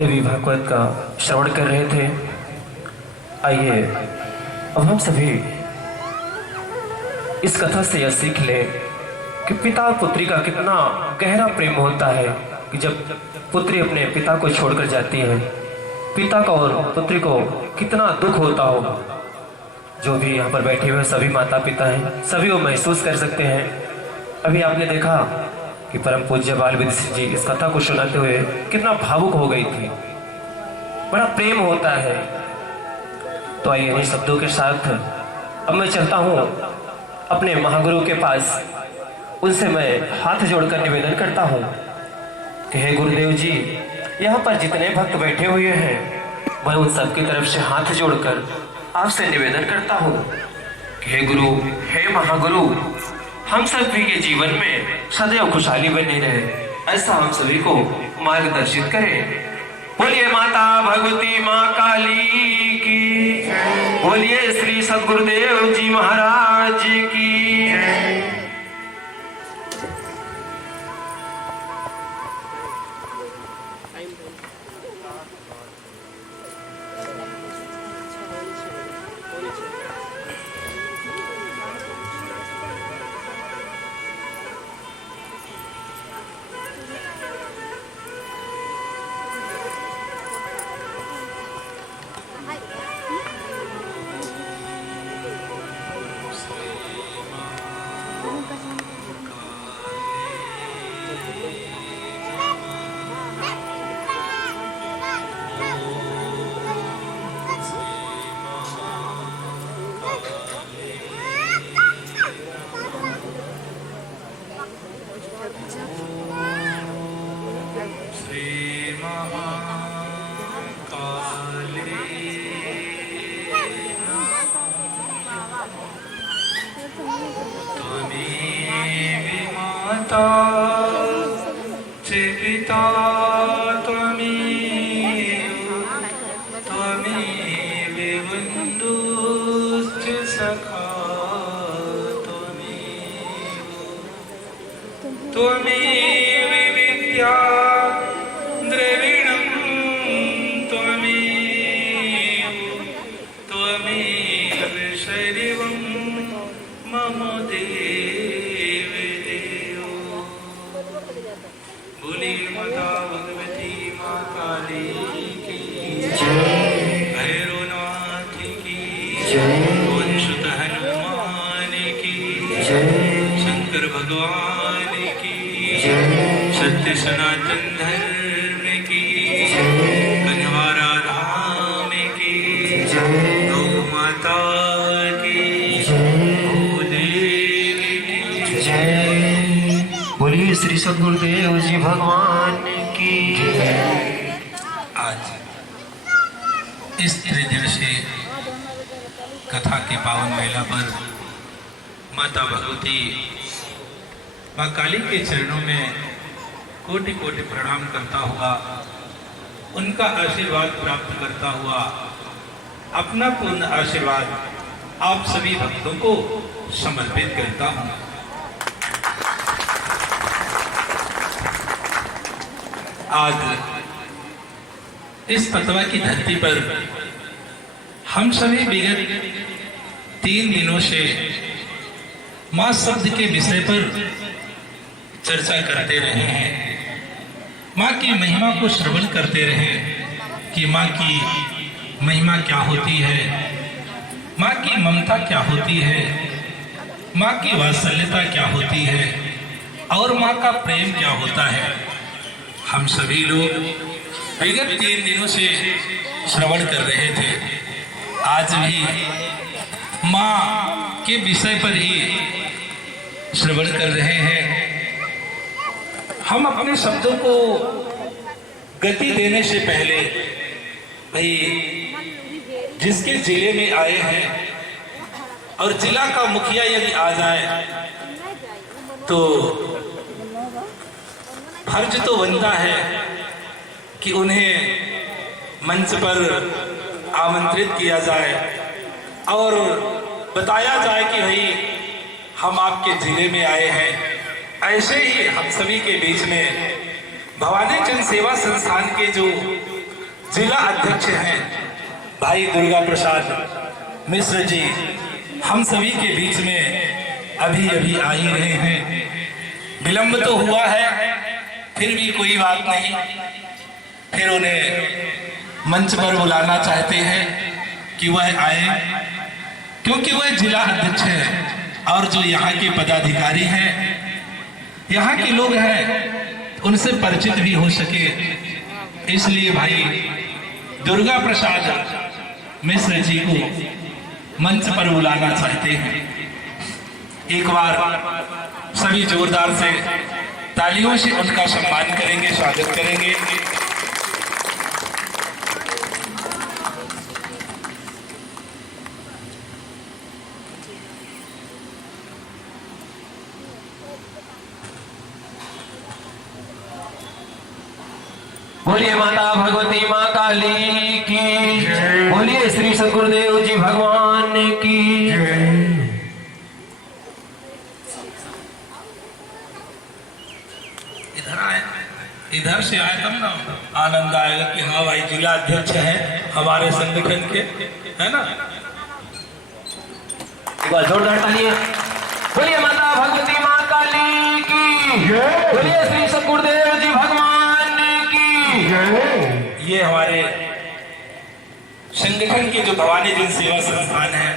देवी भागवत का श्रवण कर रहे थे। आइए अब हम सभी इस कथा से यह सीख ले कि पिता और पुत्री का कितना गहरा प्रेम होता है कि जब पुत्री अपने पिता को छोड़कर जाती है, पिता का और पुत्री को कितना दुख होता हो। जो भी यहाँ पर बैठे हुए सभी माता पिता हैं, सभी वो महसूस कर सकते हैं। अभी आपने देखा कि परम पूज्य बाल विद्य सिंह जी इस कथा को सुनाते हुए कितना भावुक हो गई थी। बड़ा प्रेम होता है। तो आइए इन्हीं शब्दों के साथ अब मैं चलता हूँ अपने महागुरु के पास। उनसे मैं हाथ जोड़कर निवेदन करता हूँ कि हे गुरुदेव जी, यहाँ पर जितने भक्त बैठे हुए हैं, मैं उन सबकी तरफ से हाथ जोड़कर आपसे निवेदन करता हूँ कि हे गुरु, हे महागुरु, हम सभी के जीवन में सदैव खुशहाली बनी रहे, ऐसा हम सभी को मार्गदर्शित करें। बोलिए माता भगवती माँ काली की, बोलिए श्री सद्गुरुदेव जी महाराज की। पिता त्वमेव बन्धुश्च सखा त्वमेव विद्या द्रविणं त्वमेव शैवं मम देव देवो। बोली माता भगवती माँ काली की जय, भैरवनाथ की जय, सुत हनुमान की जय, शंकर भगवान की जय, सत्य सनातन धर्म की जय, कन्हवारा धाम की जय, गौ माता की भूदेव की जय। बोलिए श्री सद्गुरुदेव जी भगवान की जय। आज इस त्रिदिवसीय कथा के पावन मेला पर माता भगवती माँ काली के चरणों में कोटि कोटि प्रणाम करता हुआ, उनका आशीर्वाद प्राप्त करता हुआ अपना पूर्ण आशीर्वाद आप सभी भक्तों को समर्पित करता हूँ। आज इस पतवा की धरती पर हम सभी विगत 3 दिनों से माँ शब्द के विषय पर चर्चा करते रहे हैं, माँ की महिमा को श्रवण करते रहे कि माँ की महिमा क्या होती है, माँ की ममता क्या होती है, माँ की वात्सल्यता क्या होती है और माँ का प्रेम क्या होता है। हम सभी लोग विगत 3 दिनों से श्रवण कर रहे थे। आज भी माँ के विषय पर ही श्रवण कर रहे हैं। हम अपने शब्दों को गति देने से पहले भाई जिसके जिले में आए हैं और जिला का मुखिया यदि आ जाए तो फर्ज तो बनता है कि उन्हें मंच पर आमंत्रित किया जाए और बताया जाए कि भाई हम आपके जिले में आए हैं। ऐसे ही हम सभी के बीच में भवानी चंद सेवा संस्थान के जो जिला अध्यक्ष हैं भाई दुर्गा प्रसाद मिश्र जी, हम सभी के बीच में अभी अभी आ ही रहे हैं। विलंब तो हुआ है, फिर भी कोई बात नहीं, फिर उन्हें मंच पर बुलाना चाहते हैं कि वह आए, क्योंकि वह जिला अध्यक्ष है और जो यहाँ के पदाधिकारी हैं, यहाँ के लोग हैं, उनसे परिचित भी हो सके, इसलिए भाई दुर्गा प्रसाद मिश्र जी को मंच पर बुलाना चाहते हैं। एक बार सभी जोरदार से तालियों से उनका सम्मान करेंगे, स्वागत करेंगे। बोलिए माता भगवती माँ काली की, बोलिए श्री सद्गुरुदेव जी भगवान की। इधर आए, इधर से आए तब ना आनंद आएगा कि हाँ भाई जिला अध्यक्ष है हमारे संगठन के, है ना। एक बार जोरदार तालियां। बोलिए माता भगवती माँ काली की, बोलिए श्री सद्गुरुदेव जी भगवान की। ये हमारे संगठन के जो भवानी जन सेवा संस्थान है,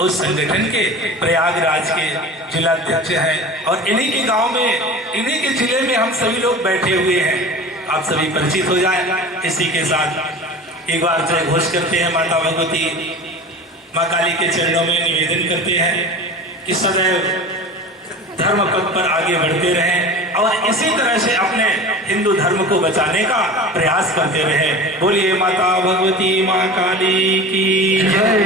उस संगठन के प्रयागराज के जिला अध्यक्ष हैं और इन्हीं के गांव में, इन्हीं के जिले में हम सभी लोग बैठे हुए हैं। आप सभी परिचित हो जाए। इसी के साथ एक बार जय घोष करते हैं, माता भगवती माँ काली के चरणों में निवेदन करते हैं कि सदैव धर्म पथ पर आगे बढ़ते रहें और इसी तरह से अपने हिंदू धर्म को बचाने का प्रयास करते रहें। बोलिए माता भगवती माँ काली की जय,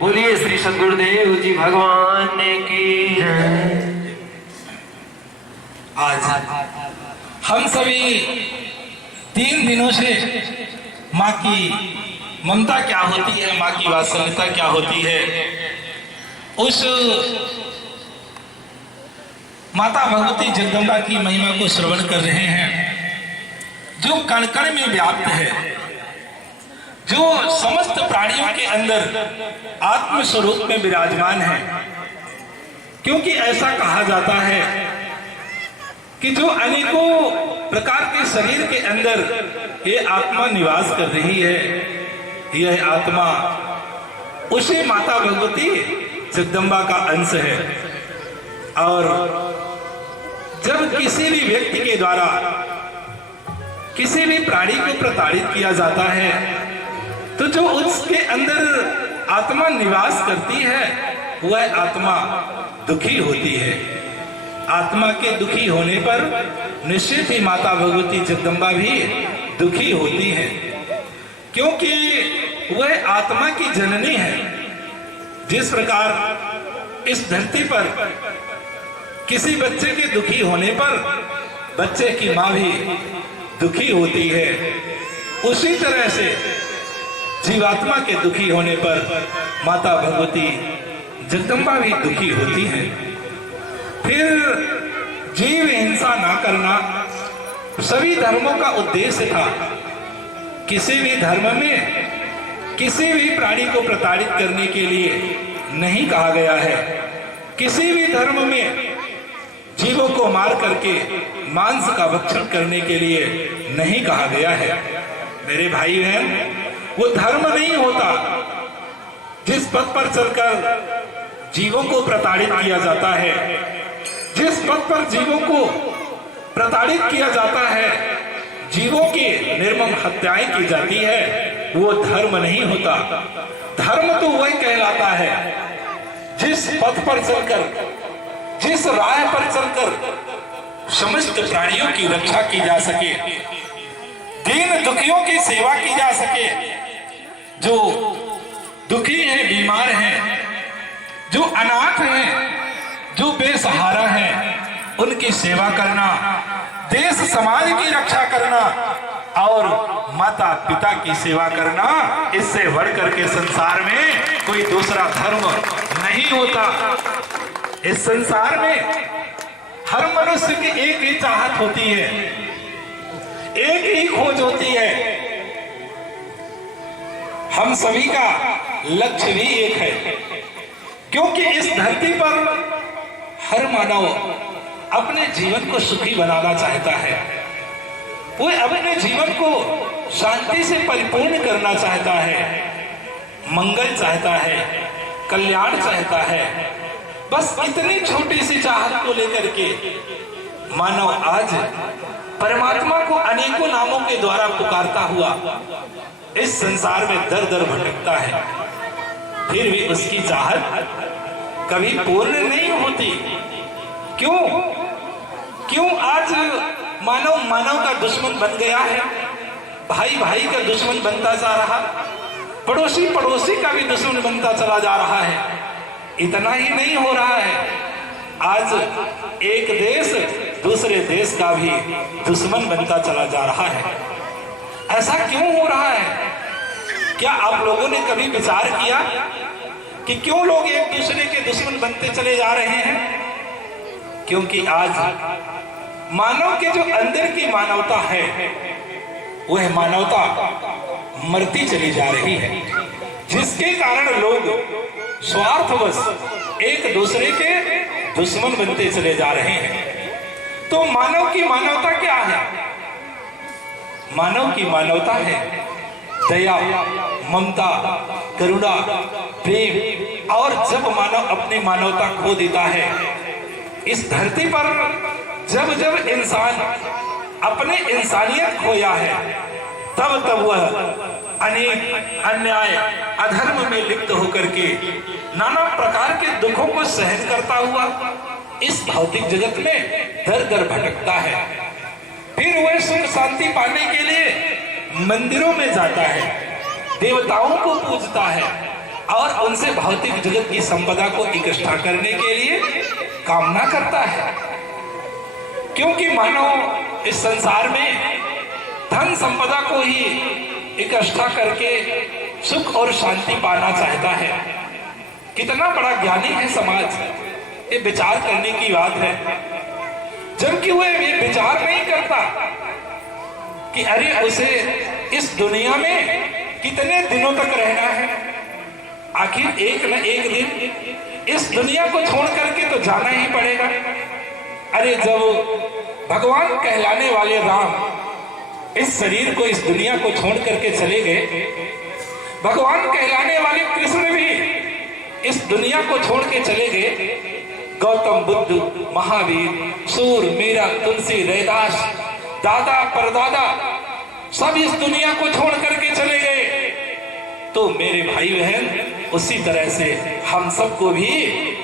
बोलिए श्री सद्गुरुदेव जी भगवान की। आज हम सभी 3 दिनों से माँ की ममता क्या होती है, माँ की वात्सल्यता क्या होती है, उस माता भगवती जगदम्बा की महिमा को श्रवण कर रहे हैं, जो कण कण में व्याप्त है, जो समस्त प्राणियों के अंदर आत्म स्वरूप में विराजमान है। क्योंकि ऐसा कहा जाता है कि जो अनेकों प्रकार के शरीर के अंदर ये आत्मा निवास कर रही है, यह आत्मा उसी माता भगवती जगदम्बा का अंश है। और जब किसी भी व्यक्ति के द्वारा किसी भी प्राणी को प्रताड़ित किया जाता है, तो जो उसके अंदर आत्मा निवास करती है, वह आत्मा दुखी होती है। आत्मा के दुखी होने पर निश्चित ही माता भगवती जगदम्बा भी दुखी होती है, क्योंकि वह आत्मा की जननी है। जिस प्रकार इस धरती पर किसी बच्चे के दुखी होने पर बच्चे की माँ भी दुखी होती है, उसी तरह से जीवात्मा के दुखी होने पर माता भगवती जगदम्बा भी दुखी होती है। फिर जीव हिंसा ना करना सभी धर्मों का उद्देश्य था। किसी भी धर्म में किसी भी प्राणी को प्रताड़ित करने के लिए नहीं कहा गया है। किसी भी धर्म में जीवों को मार करके मांस का भक्षण करने के लिए नहीं कहा गया है। मेरे भाई बहन, वो धर्म नहीं होता जिस पथ पर चलकर जीवों को प्रताड़ित किया जाता है। जिस पथ पर जीवों को प्रताड़ित किया जाता है, जीवों की निर्मम हत्याएं की जाती है, वो धर्म नहीं होता। धर्म तो वही कहलाता है जिस पथ पर चलकर, जिस राह पर चलकर समस्त प्राणियों की रक्षा की जा सके, दीन दुखियों की सेवा की जा सके। जो दुखी हैं, बीमार हैं, जो अनाथ हैं, जो बेसहारा हैं, उनकी सेवा करना, देश समाज की रक्षा करना और माता पिता की सेवा करना, इससे बढ़कर के संसार में कोई दूसरा धर्म नहीं होता। इस संसार में हर मनुष्य की एक ही चाहत होती है, एक ही खोज होती है हम सभी का लक्ष्य भी एक है, क्योंकि इस धरती पर हर मानव अपने जीवन को सुखी बनाना चाहता है। वो अपने जीवन को शांति से परिपूर्ण करना चाहता है, मंगल चाहता है, कल्याण चाहता है। बस इतनी छोटी सी चाहत को लेकर के मानव आज परमात्मा को अनेकों नामों के द्वारा पुकारता हुआ इस संसार में दर दर भटकता है, फिर भी उसकी चाहत कभी पूर्ण नहीं होती। क्यों? क्यों आज मानव मानव का दुश्मन बन गया है, भाई भाई का दुश्मन बनता जा रहा, पड़ोसी पड़ोसी का भी दुश्मन बनता चला जा रहा है। इतना ही नहीं हो रहा है, आज एक देश दूसरे देश का भी दुश्मन बनता चला जा रहा है। ऐसा क्यों हो रहा है? क्या आप लोगों ने कभी विचार किया कि क्यों लोग एक दूसरे के दुश्मन बनते चले जा रहे हैं? क्योंकि आज मानव के जो अंदर की मानवता है, वह मानवता मरती चली जा रही है, जिसके कारण लोग स्वार्थवश एक दूसरे के दुश्मन बनते चले जा रहे हैं। तो मानव की मानवता क्या है? मानव की मानवता है दया, ममता, करुणा, प्रेम। और जब मानव अपनी मानवता खो देता है, इस धरती पर जब जब इंसान अपने इंसानियत खोया है, तब तब वह अनेक अन्याय अधर्म में लिप्त होकर के नाना प्रकार के दुखों को सहन करता हुआ इस भौतिक जगत में दर दर भटकता है। फिर वह सुख शांति पाने के लिए मंदिरों में जाता है, देवताओं को पूजता है और उनसे भौतिक जगत की संपदा को इकट्ठा करने के लिए कामना करता है। क्योंकि मानव इस संसार में धन संपदा को ही इकट्ठा करके सुख और शांति पाना चाहता है। कितना बड़ा ज्ञानी है समाज, ये विचार करने की बात है। जबकि वह ये विचार नहीं करता कि अरे उसे इस दुनिया में कितने दिनों तक रहना है, आखिर एक न एक दिन इस दुनिया को छोड़ करके तो जाना ही पड़ेगा। अरे जब भगवान कहलाने वाले राम इस शरीर को, इस दुनिया को छोड़ करके चले गए, भगवान कहलाने वाले कृष्ण भी इस दुनिया को छोड़ के चले गए, गौतम बुद्ध, महावीर, सूर, मीरा, तुलसी, रैदास, दादा परदादा सब इस दुनिया को छोड़ करके चले गए। तो मेरे भाई बहन, उसी तरह से हम सबको भी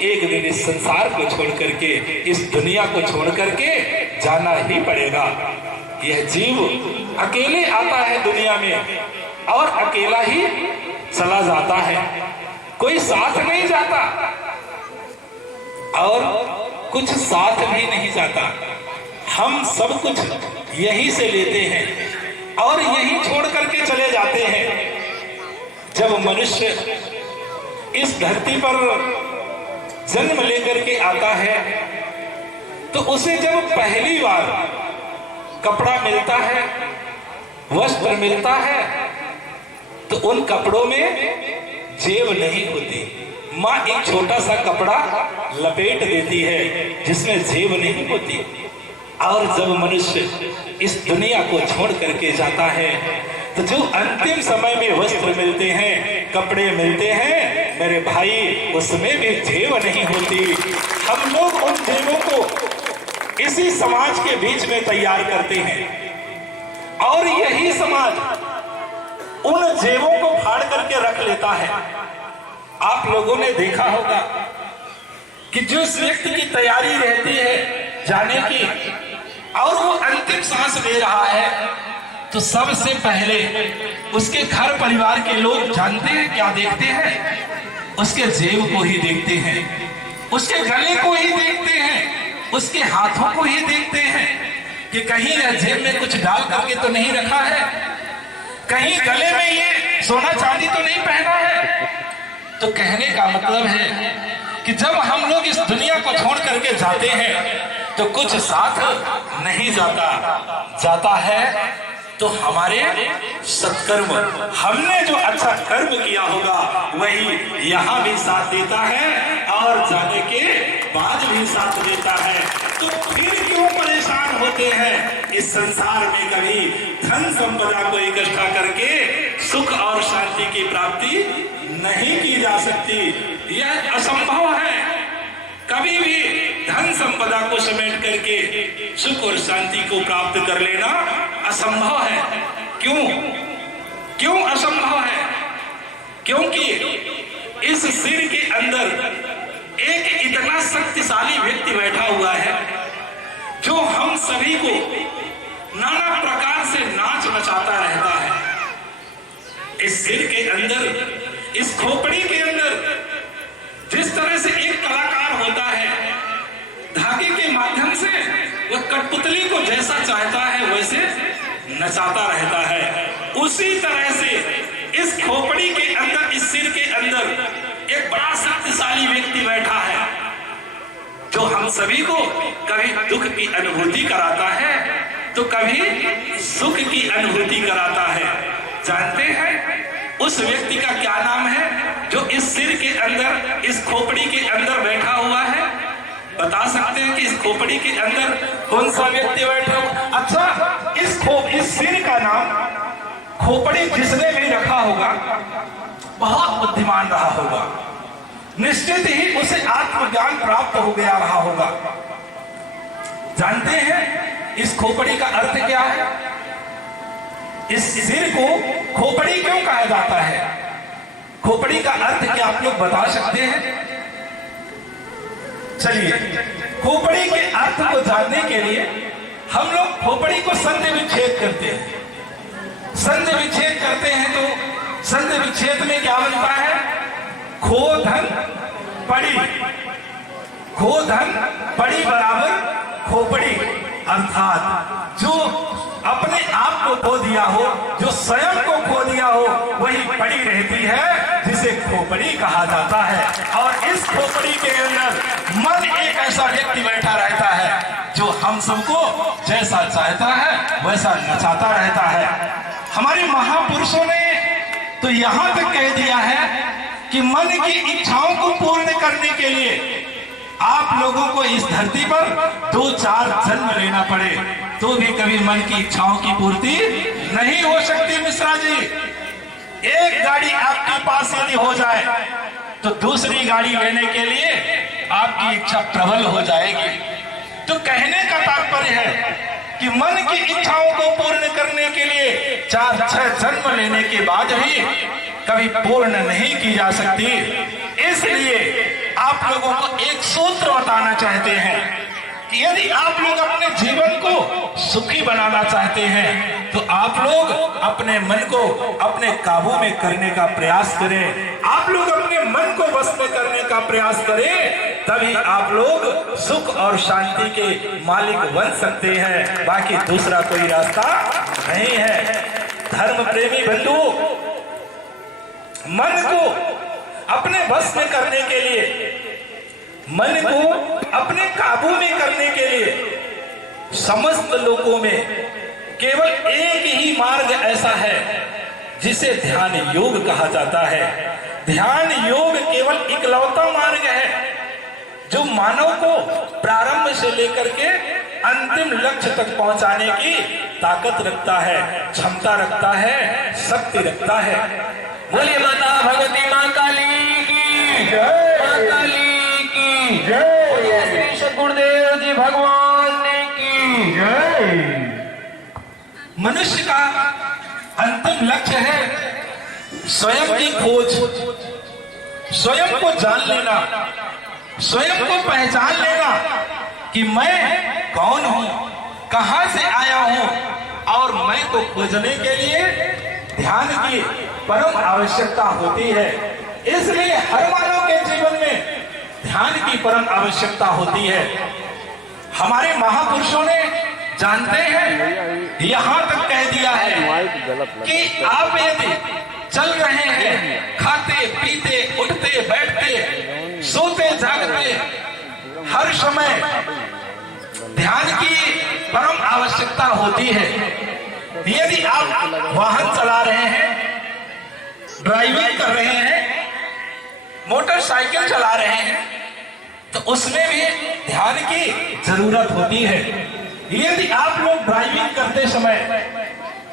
एक दिन इस संसार को छोड़ करके, इस दुनिया को छोड़ करके जाना ही पड़ेगा। यह जीव अकेले आता है दुनिया में और अकेला ही चला जाता है, कोई साथ नहीं जाता और कुछ साथ भी नहीं जाता। हम सब कुछ यहीं से लेते हैं और यहीं छोड़ करके चले जाते हैं। जब मनुष्य इस धरती पर जन्म लेकर के आता है, तो उसे जब पहली बार कपड़ा मिलता है, वस्त्र मिलता है, तो उन कपड़ों में जेब नहीं होती। माँ एक छोटा सा कपड़ा लपेट देती है जिसमें जेब नहीं होती। और जब मनुष्य इस दुनिया को छोड़ करके जाता है, तो जो अंतिम समय में वस्त्र मिलते हैं, कपड़े मिलते हैं, मेरे भाई, उसमें भी जेब नहीं होती। हम लोग उन जेबों को इसी समाज के बीच में तैयार करते हैं और यही समाज उन जेबों को फाड़ करके रख लेता है। आप लोगों ने देखा होगा कि जिस व्यक्ति की तैयारी रहती है जाने की और वो अंतिम सांस ले रहा है, तो सबसे पहले उसके घर परिवार के लोग जानते हैं क्या देखते हैं? उसके जेब को ही देखते हैं, उसके गले को ही देखते हैं, उसके हाथों को ही देखते हैं कि कहीं जेब में कुछ डाल करके तो नहीं रखा है, कहीं गले में ये सोना चांदी तो नहीं पहना है। तो कहने का मतलब है कि जब हम लोग इस दुनिया को छोड़ करके जाते हैं, तो कुछ साथ नहीं जाता, जाता है तो हमारे सत्कर्म, हमने जो अच्छा कर्म किया होगा वही यहाँ भी साथ देता है और जाने के बाद भी साथ देता है। तो फिर क्यों परेशान होते हैं? इस संसार में कभी धन संपदा को इकट्ठा करके सुख और शांति की प्राप्ति नहीं की जा सकती, यह असंभव है। कभी भी धन संपदा को समेट करके सुख और शांति को प्राप्त कर लेना असंभव है। क्यों असंभव है? क्योंकि इस सिर के अंदर एक इतना शक्तिशाली व्यक्ति बैठा हुआ है जो हम सभी को नाना प्रकार से नाच नचाता रहता है। इस सिर के अंदर, इस खोपड़ी के अंदर जिस तरह से एक कलाकार होता है, धागे के माध्यम से वह कठपुतली को जैसा चाहता है वैसे नचाता रहता है, उसी तरह से इस खोपड़ी के अंदर, इस सिर के अंदर एक बड़ा शक्तिशाली व्यक्ति बैठा है जो हम सभी को कभी दुख की अनुभूति कराता है तो कभी सुख की अनुभूति कराता है। जानते हैं उस व्यक्ति का क्या नाम है जो इस सिर के अंदर, इस खोपड़ी के अंदर बैठा हुआ है? बता सकते हैं कि इस खोपड़ी के अंदर कौन सा व्यक्ति बैठा हुआ? अच्छा, इस सिर का नाम खोपड़ी जिसने भी रखा होगा बहुत बुद्धिमान रहा होगा, निश्चित ही उसे आत्मज्ञान प्राप्त हो गया रहा होगा। जानते हैं इस खोपड़ी का अर्थ क्या है? इस सिर को खोपड़ी क्यों कहा जाता है? खोपड़ी का अर्थ क्या आप लोग बता सकते हैं? चलिए, खोपड़ी के अर्थ को जानने के लिए हम लोग खोपड़ी को संधि विच्छेद करते हैं। संधि विच्छेद करते हैं तो संधि विच्छेद में क्या बनता है? खो धन पड़ी, खो धन पड़ी बराबर खोपड़ी, अर्थात जो अपने आप को खो दिया हो, जो स्वयं को खो दिया हो, वही पड़ी रहती है जिसे खोपड़ी कहा जाता है। और इस खोपड़ी के अंदर मन एक ऐसा व्यक्ति बैठा रहता है जो हम सबको जैसा चाहता है वैसा नचाता रहता है। हमारे महापुरुषों ने तो यहां तक कह दिया है कि मन की इच्छाओं को पूर्ण करने के लिए आप लोगों को इस धरती पर 2-4 जन्म लेना पड़े तो भी कभी मन की इच्छाओं की पूर्ति नहीं हो सकती। मिश्रा जी, एक गाड़ी आपके पास यदि हो जाए तो दूसरी गाड़ी लेने के लिए आपकी इच्छा प्रबल हो जाएगी। तो कहने का तात्पर्य है कि मन की इच्छाओं को पूर्ण करने के लिए 4-6 जन्म लेने के बाद भी कभी पूर्ण नहीं की जा सकती। इसलिए आप लोगों को एक सूत्र बताना चाहते हैं कि यदि आप लोग अपने जीवन को सुखी बनाना चाहते हैं तो आप लोग अपने मन को अपने काबू में करने का प्रयास करें। आप लोग अपने मन को बस में करने का प्रयास करें, तभी आप लोग सुख और शांति के मालिक बन सकते हैं। बाकी दूसरा कोई रास्ता नहीं है। धर्म प्रेमी बंधु, मन को अपने बस में करने के लिए, मन को अपने काबू में करने के लिए समस्त लोगों में केवल एक ही मार्ग ऐसा है जिसे ध्यान योग कहा जाता है। ध्यान योग केवल इकलौता मार्ग है जो मानव को प्रारंभ से लेकर के अंतिम लक्ष्य तक पहुंचाने की ताकत रखता है, क्षमता रखता है, शक्ति रखता है। बोलिए माता भगवती मां काली की जय, मां काली की जय, श्री सद्गुरुदेव जी भगवान की जय। मनुष्य का अंतिम लक्ष्य है स्वयं की खोज, स्वयं को जान लेना, स्वयं को पहचान लेना कि मैं कौन हूं, कहां से आया हूं, और मैं को खोजने के लिए ध्यान की परम आवश्यकता होती है। इसलिए हर मानव के जीवन में ध्यान की परम आवश्यकता होती है। हमारे महापुरुषों ने, जानते हैं, यहां तक कह दिया है कि आप यदि चल रहे हैं, खाते पीते उठते बैठते सोते जागते, हर समय ध्यान की परम आवश्यकता होती है। यदि आप वाहन चला रहे हैं, ड्राइविंग कर रहे हैं, मोटरसाइकिल चला रहे हैं, तो उसमें भी ध्यान की जरूरत होती है। यदि आप लोग ड्राइविंग करते समय,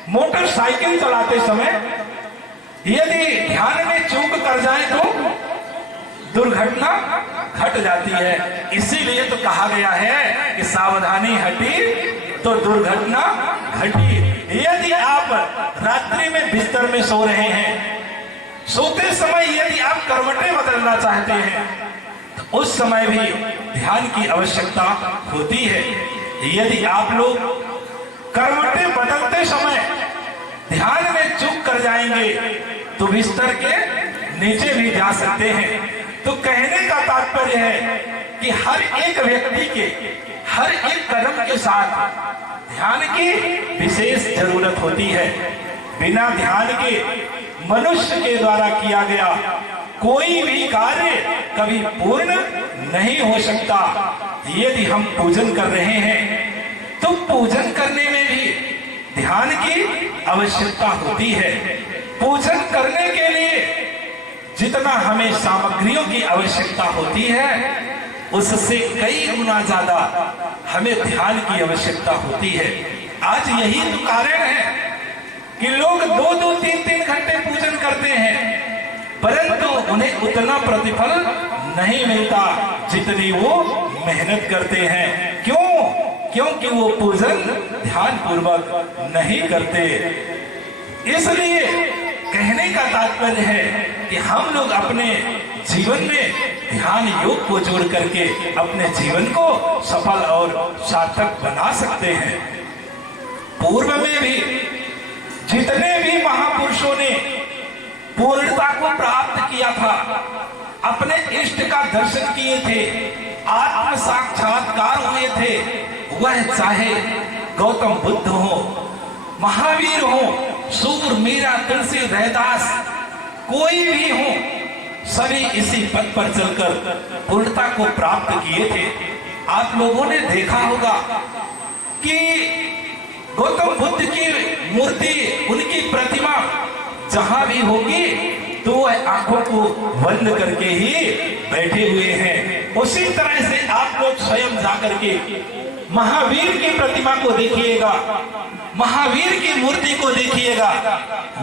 मोटरसाइकिल चलाते समय यदि ध्यान में चूक कर जाए तो दुर्घटना घट जाती है। इसीलिए तो कहा गया है कि सावधानी हटी तो दुर्घटना घटी। यदि आप रात्रि में बिस्तर में सो रहे हैं, सोते समय यदि आप करवटें बदलना चाहते हैं, तो उस समय भी ध्यान की आवश्यकता होती है। यदि आप लोग करवटें बदलते समय ध्यान में चूक कर जाएंगे तो बिस्तर के नीचे भी जा सकते हैं। तो कहने का तात्पर्य है कि हर एक व्यक्ति के हर एक कदम के साथ ध्यान की विशेष जरूरत होती है। बिना ध्यान के मनुष्य के द्वारा किया गया कोई भी कार्य कभी पूर्ण नहीं हो सकता। यदि हम पूजन कर रहे हैं तो पूजन करने में भी ध्यान की आवश्यकता होती है। पूजन करने के लिए जितना हमें सामग्रियों की आवश्यकता होती है, उससे कई गुना ज्यादा हमें ध्यान की आवश्यकता होती है। आज यही तो कारण है कि लोग 2-2, 3-3 घंटे पूजन करते हैं, परंतु उन्हें उतना प्रतिफल नहीं मिलता जितनी वो मेहनत करते हैं। क्यों? क्योंकि वो पूजन ध्यान पूर्वक नहीं करते। इसलिए कहने का तात्पर्य है कि हम लोग अपने जीवन में ध्यान योग को जोड़ करके अपने जीवन को सफल और सार्थक बना सकते हैं। पूर्व में भी जितने भी महापुरुषों ने पूर्णता को प्राप्त किया था, अपने इष्ट का दर्शन किए थे, आत्म साक्षात्कार हुए थे, वह चाहे गौतम बुद्ध हो, महावीर हो, सूर, मीरा, तुलसी, रैदास, कोई भी हो, सभी इसी पथ पर चलकर पूर्णता को प्राप्त किए थे। आप लोगों ने देखा होगा कि गौतम बुद्ध की मूर्ति, उनकी प्रतिमा जहां भी होगी तो वह आंखों को बंद करके ही बैठे हुए हैं। उसी तरह से आप लोग स्वयं जाकर के महावीर की प्रतिमा को देखिएगा, महावीर की मूर्ति को देखिएगा,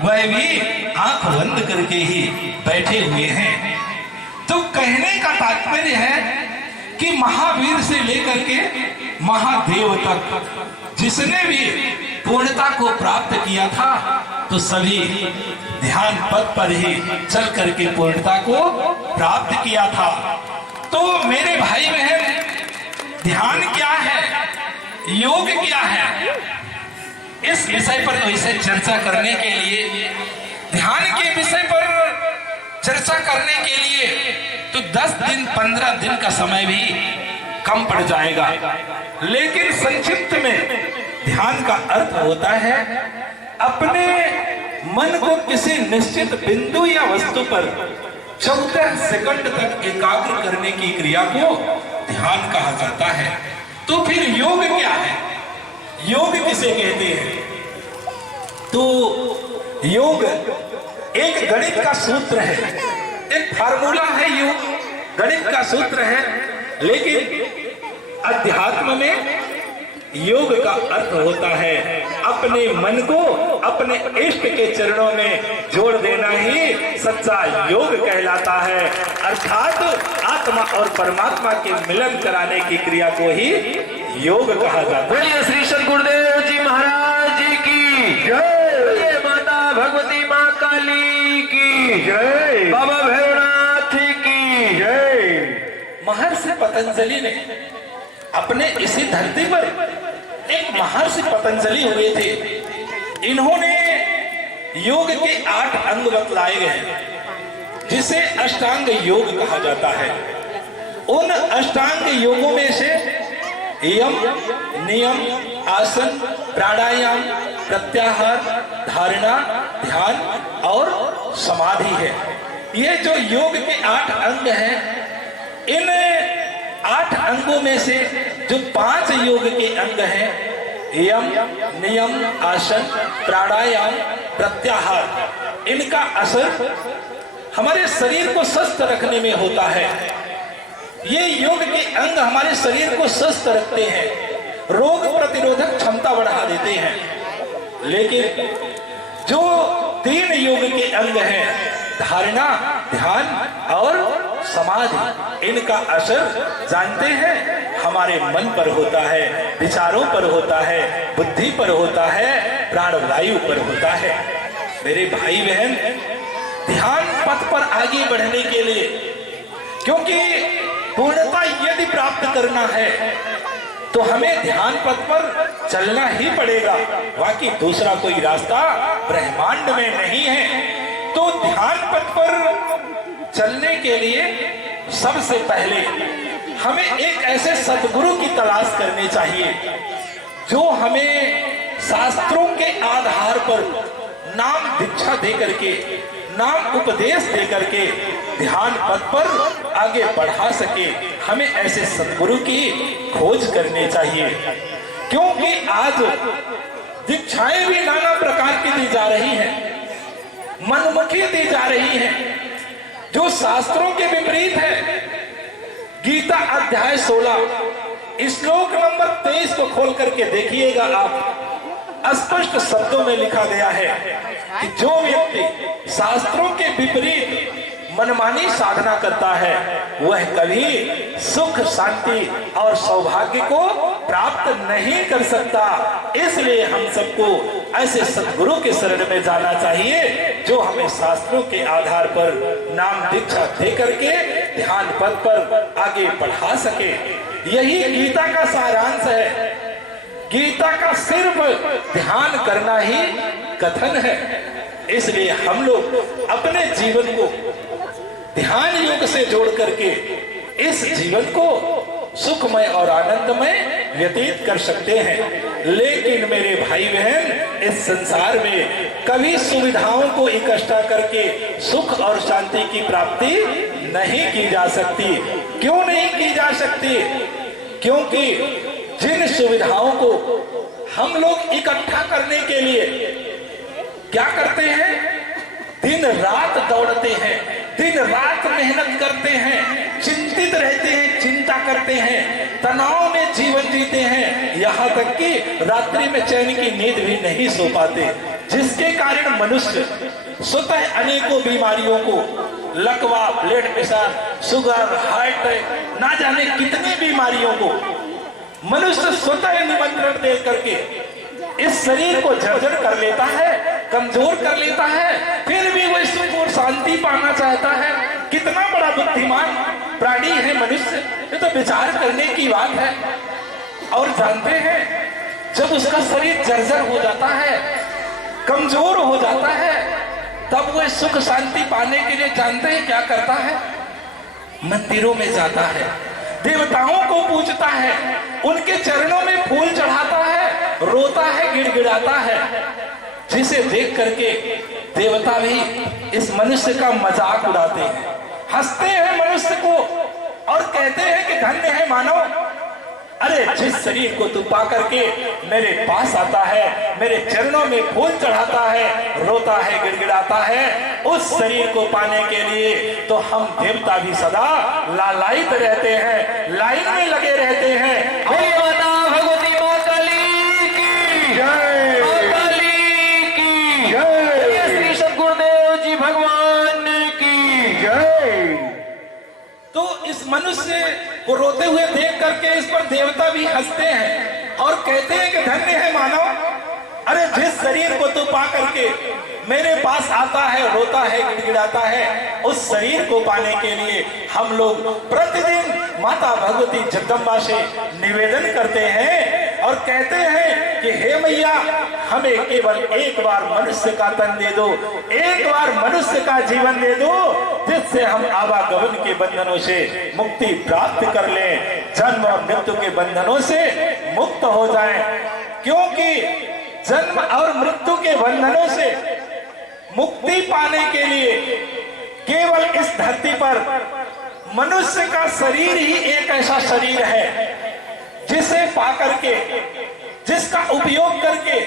वह भी आंख बंद करके ही बैठे हुए हैं। तो कहने का तात्पर्य है कि महावीर से लेकर के महादेव तक जिसने भी पूर्णता को प्राप्त किया था, तो सभी ध्यान पथ पर ही चल करके पूर्णता को प्राप्त किया था। तो मेरे भाई बहन, ध्यान क्या है, योग क्या है, इस विषय पर वैसे चर्चा करने के लिए, ध्यान के विषय पर चर्चा करने के लिए तो 10 दिन 15 दिन का समय भी कम पड़ जाएगा। लेकिन संक्षिप्त में ध्यान का अर्थ होता है अपने मन को किसी निश्चित बिंदु या वस्तु पर 14 सेकंड तक एकाग्र करने की क्रिया को ध्यान कहा जाता है। तो फिर योग क्या है, योग किसे कहते हैं? तो योग एक गणित का सूत्र है, एक फार्मूला है, योग गणित का सूत्र है। लेकिन अध्यात्म में योग का अर्थ होता है अपने मन को अपने इष्ट के चरणों में जोड़ देना ही सच्चा योग कहलाता है। अर्थात आत्मा और परमात्मा के मिलन कराने की क्रिया को ही योग कहा जाता है। श्री सद् गुरुदेव जी महाराज की जय, माता भगवती माँ काली की जय, बाबा भैरवनाथ की जय। महर्षि पतंजलि ने अपने इसी धरती पर, एक महर्षि पतंजलि हुए थे, इन्होंने योग के 8 अंग बतलाए गए जिसे अष्टांग योग कहा जाता है। उन अष्टांग योगों में से यम, नियम, आसन, प्राणायाम, प्रत्याहार, धारणा, ध्यान और समाधि है। ये जो योग के 8 अंग हैं, इन 8 अंगों में से जो 5 योग के अंग हैं यम, नियम, आसन, प्राणायाम, प्रत्याहार, इनका असर हमारे शरीर को स्वस्थ रखने में होता है। ये योग के अंग हमारे शरीर को स्वस्थ रखते हैं, रोग प्रतिरोधक क्षमता बढ़ा देते हैं। लेकिन जो 3 योग के अंग हैं, धारणा, ध्यान और समाधि, इनका असर जानते हैं हमारे मन पर होता है, विचारों पर होता है, बुद्धि पर होता है, प्राणवायु पर होता है। मेरे भाई बहन, ध्यान पथ पर आगे बढ़ने के लिए, क्योंकि पूर्णता यदि प्राप्त करना है तो हमें ध्यान पथ पर चलना ही पड़ेगा, बाकी दूसरा कोई रास्ता ब्रह्मांड में नहीं है। तो ध्यान पथ पर चलने के लिए सबसे पहले हमें एक ऐसे सद्गुरु की तलाश करनी चाहिए जो हमें शास्त्रों के आधार पर नाम दीक्षा दे करके, नाम उपदेश दे करके ध्यान पथ पर आगे बढ़ा सके। हमें ऐसे सद्गुरु की खोज करनी चाहिए, क्योंकि आज दीक्षाएं भी नाना प्रकार की दी जा रही हैं, मनमुखी दी जा रही हैं, जो शास्त्रों के विपरीत है। गीता अध्याय 16 श्लोक नंबर 23 को खोल करके देखिएगा आप, स्पष्ट शब्दों में लिखा गया है कि जो व्यक्ति शास्त्रों के विपरीत मनमानी साधना करता है वह कभी सुख, शांति और सौभाग्य को प्राप्त नहीं कर सकता। इसलिए हम सबको ऐसे सद्गुरु के शरण में जाना चाहिए जो हमें शास्त्रों के आधार पर नाम दीक्षा दे करके ध्यान पथ पर आगे बढ़ा सके। यही गीता का सारांश है। गीता का सिर्फ ध्यान करना ही कथन है। इसलिए हम लोग अपने जीवन को ध्यान योग से जोड़ करके इस जीवन को सुखमय और आनंदमय व्यतीत कर सकते हैं। लेकिन मेरे भाई बहन, इस संसार में कभी सुविधाओं को इकट्ठा करके सुख और शांति की प्राप्ति नहीं की जा सकती। क्यों नहीं की जा सकती? क्योंकि जिन सुविधाओं को हम लोग इकट्ठा करने के लिए क्या करते हैं, दिन रात दौड़ते हैं, दिन रात मेहनत करते हैं, चिंतित रहते हैं, चिंता करते हैं, तनाव में जीवन जीते हैं, यहाँ तक कि रात्रि में चैन की नींद भी नहीं सो पाते, जिसके कारण मनुष्य स्वतः अनेकों बीमारियों को, लकवा, blood pressure, sugar, heart attack, ना जाने कितनी बीमारियों को मनुष्य स्वतः निमंत्रण दे करके इस शरीर को जर्जर कर लेता है, कमजोर कर लेता है, फिर भी वह सुख और शांति पाना चाहता है। कितना बड़ा बुद्धिमान प्राणी है मनुष्य, ये तो विचार करने की बात है। और जानते हैं, जब उसका शरीर जर्जर हो जाता है, कमजोर हो जाता है, तब वह सुख शांति पाने के लिए जानते हैं क्या करता है? मंदिरों में जाता है, देवताओं को पूजता है, उनके चरणों में फूल चढ़ाता है, रोता है, गिड़गिड़ाता है, जिसे देख करके देवता भी इस मनुष्य का मजाक उड़ाते हैं, हंसते हैं मनुष्य को और कहते हैं कि धन्य है मानव। अरे जिस शरीर को तू पा करके मेरे पास आता है, मेरे चरणों में फूल चढ़ाता है, रोता है, गिड़गिड़ाता है, उस शरीर को पाने के लिए तो हम देवता भी सदा लालायित रहते हैं, लाइन में लगे रहते हैं। भगवती मां काली की जय, काली की जय, श्री सद्गुरुदेव जी भगवान की जय। तो इस मनुष्य को रोते हुए देख करके इस पर देवता भी हंसते हैं और कहते हैं कि धन्य है मानव। अरे जिस शरीर को तू पा करके मेरे पास आता है, रोता है, गिड़गिड़ाता है, उस शरीर को पाने के लिए हम लोग प्रतिदिन माता भगवती जगदम्बा से निवेदन करते हैं और कहते हैं कि हे मैया, हमें केवल एक बार मनुष्य का तन दे दो, एक बार मनुष्य का जीवन दे दो, जिससे हम आवागमन के बंधनों से मुक्ति प्राप्त कर लें, जन्म और मृत्यु के बंधनों से मुक्त हो जाएं। क्योंकि जन्म और मृत्यु के बंधनों से मुक्ति पाने के लिए केवल इस धरती पर मनुष्य का शरीर ही एक ऐसा शरीर है जिसे पाकर के, जिसका उपयोग करके,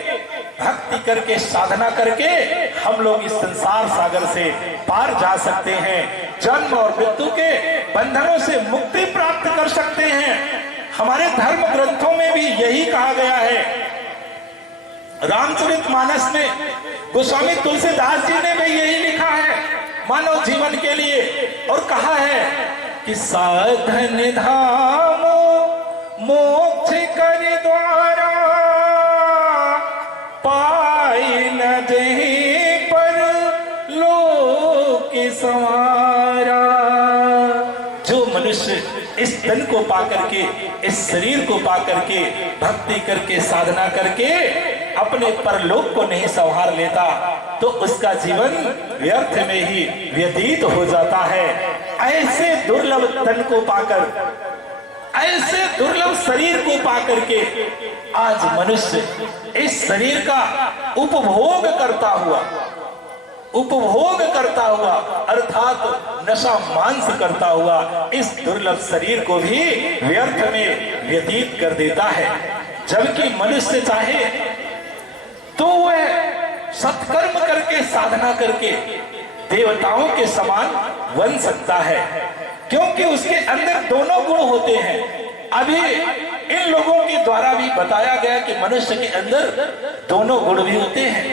भक्ति करके, साधना करके हम लोग इस संसार सागर से पार जा सकते हैं, जन्म और मृत्यु के बंधनों से मुक्ति प्राप्त कर सकते हैं। हमारे धर्म ग्रंथों में भी यही कहा गया है। रामचरितमानस में गोस्वामी तुलसीदास जी ने भी यही लिखा है मानव जीवन के लिए, और कहा है कि साधन धाम मोक्ष कर द्वारा, पाई न दे पर लोक संवारा। जो मनुष्य इस तन को पा करके, इस शरीर को पा करके, भक्ति करके, साधना करके अपने परलोक को नहीं संवार लेता, तो उसका जीवन व्यर्थ में ही व्यतीत हो जाता है। ऐसे दुर्लभ तन को पाकर, ऐसे दुर्लभ शरीर को पाकर के आज मनुष्य इस शरीर का उपभोग करता हुआ अर्थात नशा मांस करता हुआ इस दुर्लभ शरीर को भी व्यर्थ में व्यतीत कर देता है। जबकि मनुष्य चाहे तो वह सत्कर्म करके, साधना करके देवताओं के समान बन सकता है, क्योंकि उसके अंदर दोनों गुण होते हैं। अभी इन लोगों के द्वारा भी बताया गया कि मनुष्य के अंदर दोनों गुण भी होते हैं,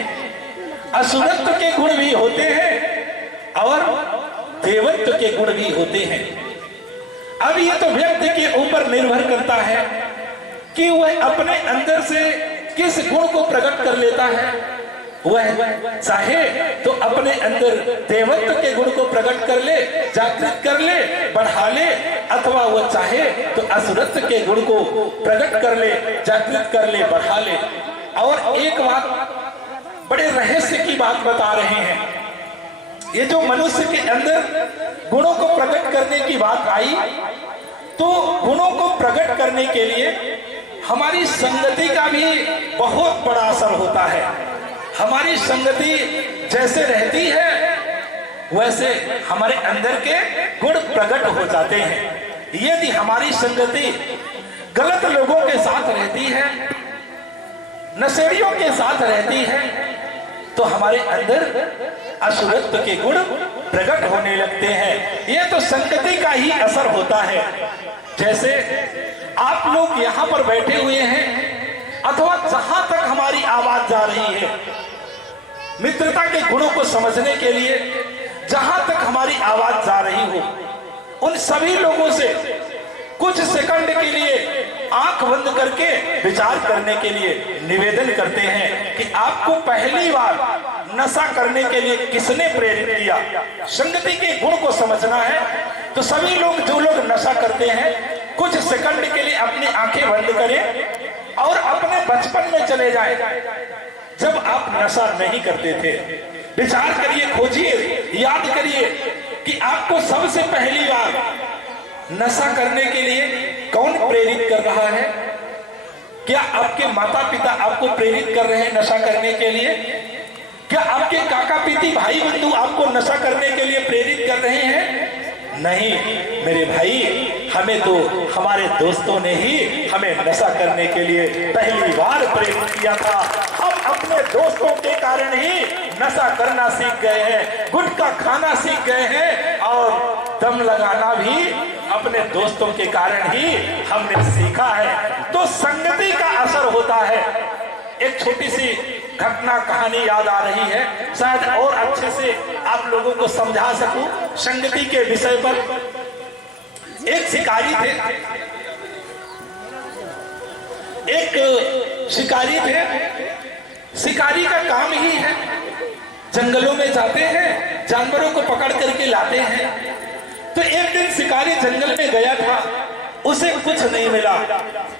असुरत्व के गुण भी होते हैं और देवत्व के गुण भी होते हैं। अब ये तो व्यक्ति के ऊपर निर्भर करता है कि वह अपने अंदर से किस गुण को प्रकट कर लेता है। वह चाहे तो अपने अंदर देवत्व के गुण को प्रकट कर ले, जागृत कर ले, बढ़ा ले, अथवा वह चाहे तो असुरत्व के गुण को प्रकट कर ले, जागृत कर ले, बढ़ा ले। और एक बात, बड़े रहस्य की बात बता रहे हैं। ये जो मनुष्य के अंदर गुणों को प्रकट करने की बात आई, तो गुणों को प्रकट करने के लिए हमारी संगति का भी बहुत बड़ा असर होता है। हमारी संगति जैसे रहती है वैसे हमारे अंदर के गुण प्रकट हो जाते हैं। यदि हमारी संगति गलत लोगों के साथ रहती है, नशेड़ियों के साथ रहती है, तो हमारे अंदर असुरत्व के गुण प्रकट होने लगते हैं। यह तो संगति का ही असर होता है। जैसे आप लोग यहाँ पर बैठे हुए हैं, अथवा जहां तक हमारी आवाज जा रही है, मित्रता के गुणों को समझने के लिए जहां तक हमारी आवाज जा रही हो, उन सभी लोगों से कुछ सेकंड के लिए आंख बंद करके विचार करने के लिए निवेदन करते हैं कि आपको पहली बार नशा करने के लिए किसने प्रेरित किया। संगति के गुण को समझना है तो सभी लोग, जो लोग नशा करते हैं, कुछ सेकंड के लिए अपनी आंखें बंद करें और अपने बचपन में चले जाएं, जब आप नशा नहीं करते थे। विचार करिए, खोजिए, याद करिए कि आपको सबसे पहली बार नशा करने के लिए कौन प्रेरित कर रहा है। क्या आपके माता पिता आपको प्रेरित कर रहे हैं नशा करने के लिए? क्या आपके काका पीती, भाई बंधु आपको नशा करने के लिए प्रेरित कर रहे हैं? नहीं मेरे भाई, हमें तो हमारे दोस्तों ने ही हमें नशा करने के लिए पहली बार प्रेरित किया था। हम अपने दोस्तों के कारण ही नशा करना सीख गए हैं, गुटखा खाना सीख गए हैं, और दम लगाना भी अपने दोस्तों के कारण ही हमने सीखा है। तो संगति का असर होता है। एक छोटी सी घटना, कहानी याद आ रही है, शायद और अच्छे से आप लोगों को समझा सकूं संगति के विषय पर। एक शिकारी थे, शिकारी का काम ही है, जंगलों में जाते हैं, जानवरों को पकड़ करके लाते हैं। तो एक दिन शिकारी जंगल में गया था, उसे कुछ नहीं मिला,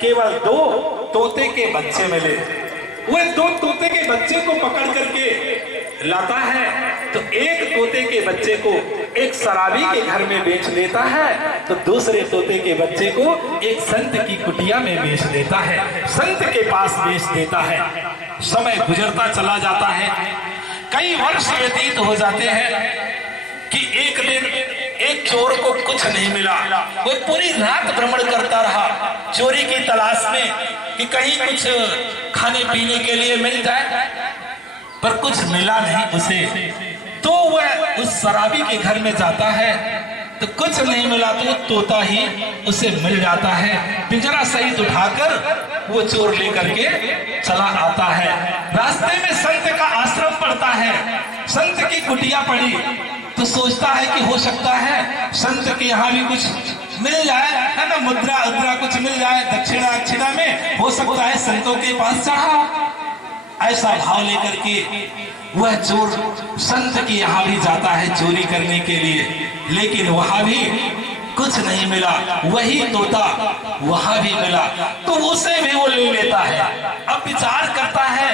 केवल 2 तोते के बच्चे मिले। वह 2 तोते के बच्चे को पकड़ करके लाता है, तो एक तोते के बच्चे को एक शराबी के घर में बेच लेता है, तो दूसरे तोते के बच्चे को एक संत की कुटिया में बेच देता है, संत के पास बेच देता है। समय गुजरता चला जाता है, कई वर्ष व्यतीत हो जाते हैं कि एक दिन एक चोर को कुछ नहीं मिला। वो पूरी रात भ्रमण करता रहा चोरी की तलाश में कि कहीं कुछ खाने पीने के लिए मिल जाए, पर कुछ मिला नहीं उसे। तो वह उस शराबी के घर में जाता है तो कुछ नहीं मिला, तो तोता ही उसे मिल जाता है। पिंजरा सहित उठाकर वो चोर लेकर के चला आता है। रास्ते में संत का आश्रम पड़ता है। संत की कुटिया पड़ी तो सोचता है कि हो सकता है संत के यहाँ भी कुछ मिल जाए, है ना, मुद्रा उद्रा कुछ मिल जाए, दक्षिणा अक्षिणा में हो सकता है संतों के पास चढ़ा। ऐसा भाव लेकर के वह चोर संत के यहाँ भी जाता है चोरी करने के लिए, लेकिन वहां भी कुछ नहीं मिला। वही तोता वहां भी मिला तो उसे भी वो ले लेता है। अब विचार करता है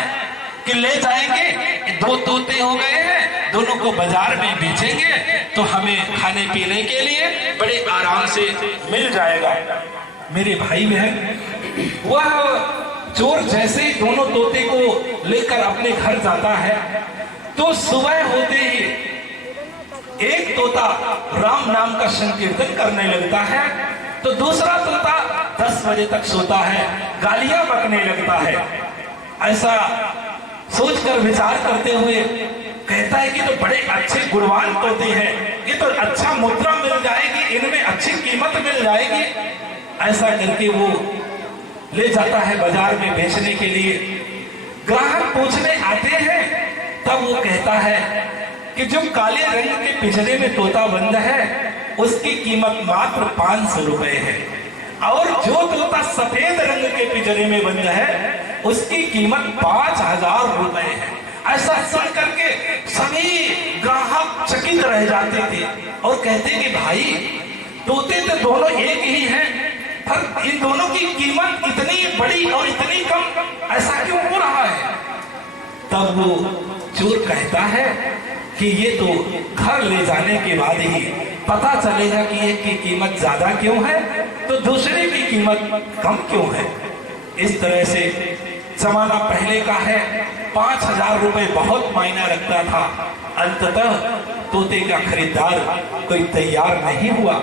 कि ले जाएंगे, दो तोते हो गए हैं, दोनों को बाजार में बेचेंगे तो हमें खाने पीने के लिए बड़े आराम से मिल जाएगा। मेरे भाई बहन, वह चोर जैसे ही दोनों तोते को लेकर अपने घर जाता है तो सुबह होते ही एक तोता राम नाम का संकीर्तन करने लगता है तो दूसरा तोता 10 बजे तक सोता है, गालियां बकने लगता है। ऐसा सोचकर विचार करते हुए कहता है कि तो बड़े अच्छे गुणवान तोते हैं, ये तो अच्छा मुद्रा मिल जाएगी, इनमें अच्छी कीमत मिल जाएगी। ऐसा करके वो ले जाता है बाजार में बेचने के लिए। ग्राहक पूछने आते हैं तब वो कहता है कि जो काले रंग के पिंजरे में तोता बंद है उसकी कीमत मात्र 500 रुपए है, और जो तोता सफेद रंग के पिंजरे में बंद है उसकी कीमत 5000 रुपए है। ऐसा सुन करके सभी ग्राहक चकित रह जाते थे और कहते कि भाई तोते तो दोनों एक ही हैं, पर इन दोनों की कीमत इतनी बड़ी और इतनी कम, ऐसा क्यों हो रहा है? तब वो चोर कहता है कि ये तो घर ले जाने के बाद ही पता चलेगा कि एक की कीमत ज्यादा क्यों है तो दूसरे की कीमत कम क्यों है। इस तरह से जमाना पहले का है, 5000 रुपए बहुत मायना रखता था। अंततः तोते का खरीदार कोई तैयार नहीं हुआ।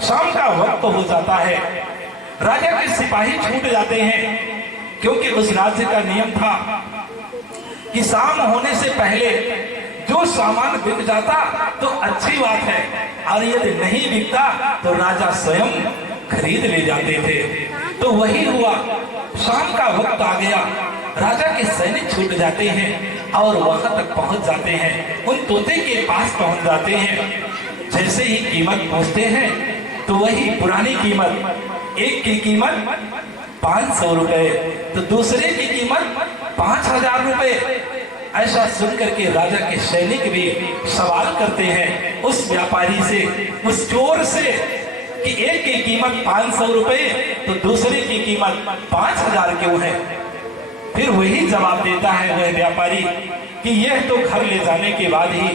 शाम का वक्त हो जाता है, राजा के सिपाही छूट जाते हैं, क्योंकि उस राज्य का नियम था कि शाम होने से पहले जो सामान बिक जाता तो अच्छी बात है, और यदि नहीं बिकता तो राजा स्वयं खरीद ले जाते थे। तो वही हुआ, शाम का वक्त आ गया, राजा के सैनिक छूट जाते हैं और वहां तक पहुंच जाते हैं, उन तोते के पास पहुंच जाते हैं। जैसे ही कीमत पूछते हैं तो वही पुरानी कीमत, एक की कीमत 500 रुपए तो दूसरे की कीमत 5000 रुपए। ऐसा सुनकर के राजा के सैनिक भी सवाल करते हैं उस व्यापारी से, उस चोर से कि एक की कीमत 500 रुपए तो दूसरे की कीमत 5000 क्यों है। फिर वही जवाब देता है वह व्यापारी कि यह तो घर ले जाने के बाद ही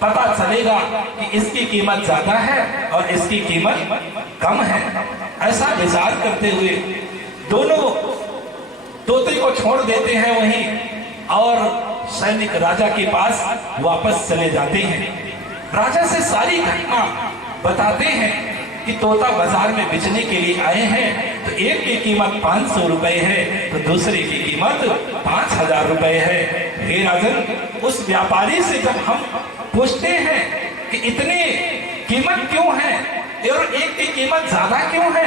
पता चलेगा कि इसकी कीमत ज्यादा है और इसकी कीमत कम है। ऐसा विचार करते हुए दोनों तोते को छोड़ देते हैं वहीं, और सैनिक राजा के पास वापस चले जाते हैं। राजा से सारी घटना बताते हैं कि तोता बाजार में बेचने के लिए आए हैं तो एक की कीमत 500 रुपए है तो दूसरे की कीमत 5000 रुपए है। हे राजन, उस व्यापारी से जब हम पूछते हैं कि इतनी कीमत क्यों है और एक की कीमत ज्यादा क्यों है,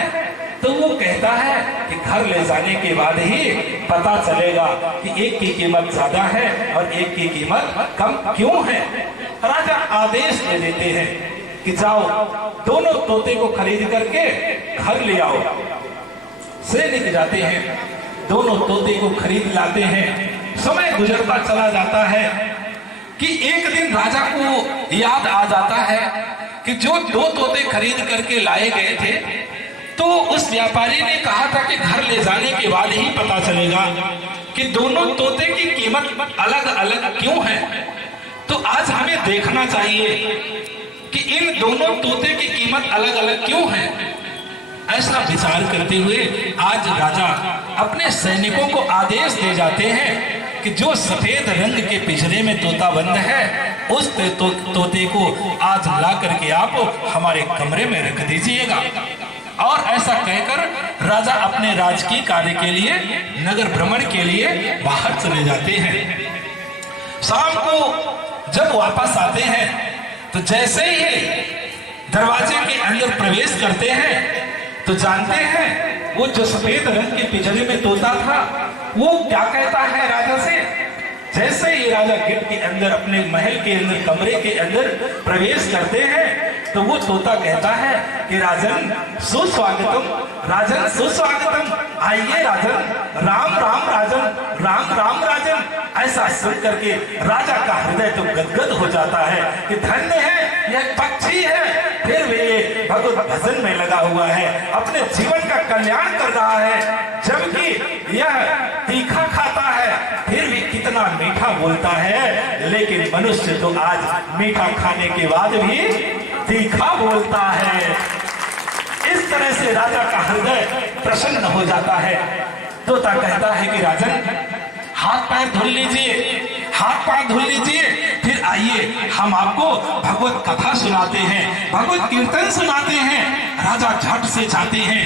तो वो कहता है कि घर ले जाने के बाद ही पता चलेगा कि एक की कीमत ज्यादा है और एक की कीमत कम क्यों है। राजा आदेश दे देते हैं कि जाओ दोनों तोते को खरीद करके घर ले आओ। सैनिक जाते हैं, दोनों तोते को खरीद लाते हैं। समय गुजरता चला जाता है कि एक दिन राजा को याद आ जाता है कि जो 2 तोते खरीद करके लाए गए थे तो उस व्यापारी ने कहा था कि घर ले जाने के बाद ही पता चलेगा कि दोनों तोते की कीमत अलग अलग क्यों है। तो आज हमें देखना चाहिए कि इन दोनों तोते की कीमत अलग अलग क्यों है। ऐसा विचार करते हुए आज राजा अपने सैनिकों को आदेश दे जाते हैं कि जो सफेद रंग के पिंजरे में तोता बंद है उस तोते को आज ला करके आप हमारे कमरे में रख दीजिएगा। और ऐसा कहकर राजा अपने राजकीय कार्य के लिए नगर भ्रमण के लिए बाहर चले जाते हैं। शाम को जब वापस आते हैं तो जैसे ही दरवाजे के अंदर प्रवेश करते हैं तो जानते हैं वो जो सफेद रंग के पिंजरे में तोता था वो क्या कहता है राजा से। जैसे ही राजा गेट के अंदर अपने महल के अंदर कमरे के अंदर प्रवेश करते हैं तो वो तोता कहता है कि राजन सुस्वागतम, राजन सुस्वागतम, आइए राजन, राम राम राजन, राम राम राजन। ऐसा सुन करके राजा का हृदय तो गदगद हो जाता है कि धन्य है यह पक्षी है, फिर भी ये भगवत भजन में लगा हुआ है, अपने जीवन का कल्याण कर रहा है। जबकि यह तीखा खाता है फिर भी कितना मीठा बोलता है, लेकिन मनुष्य तो आज मीठा खाने के बाद भी तीखा बोलता है। इस तरह से राजा का हृदय प्रसन्न हो जाता है। तोता कहता है कि राजन हाथ पैर धुल लीजिए, हाथ पैर धुल लीजिए, फिर आइए हम आपको भगवत कथा सुनाते हैं, भगवत कीर्तन सुनाते हैं। राजा झट से जाते हैं,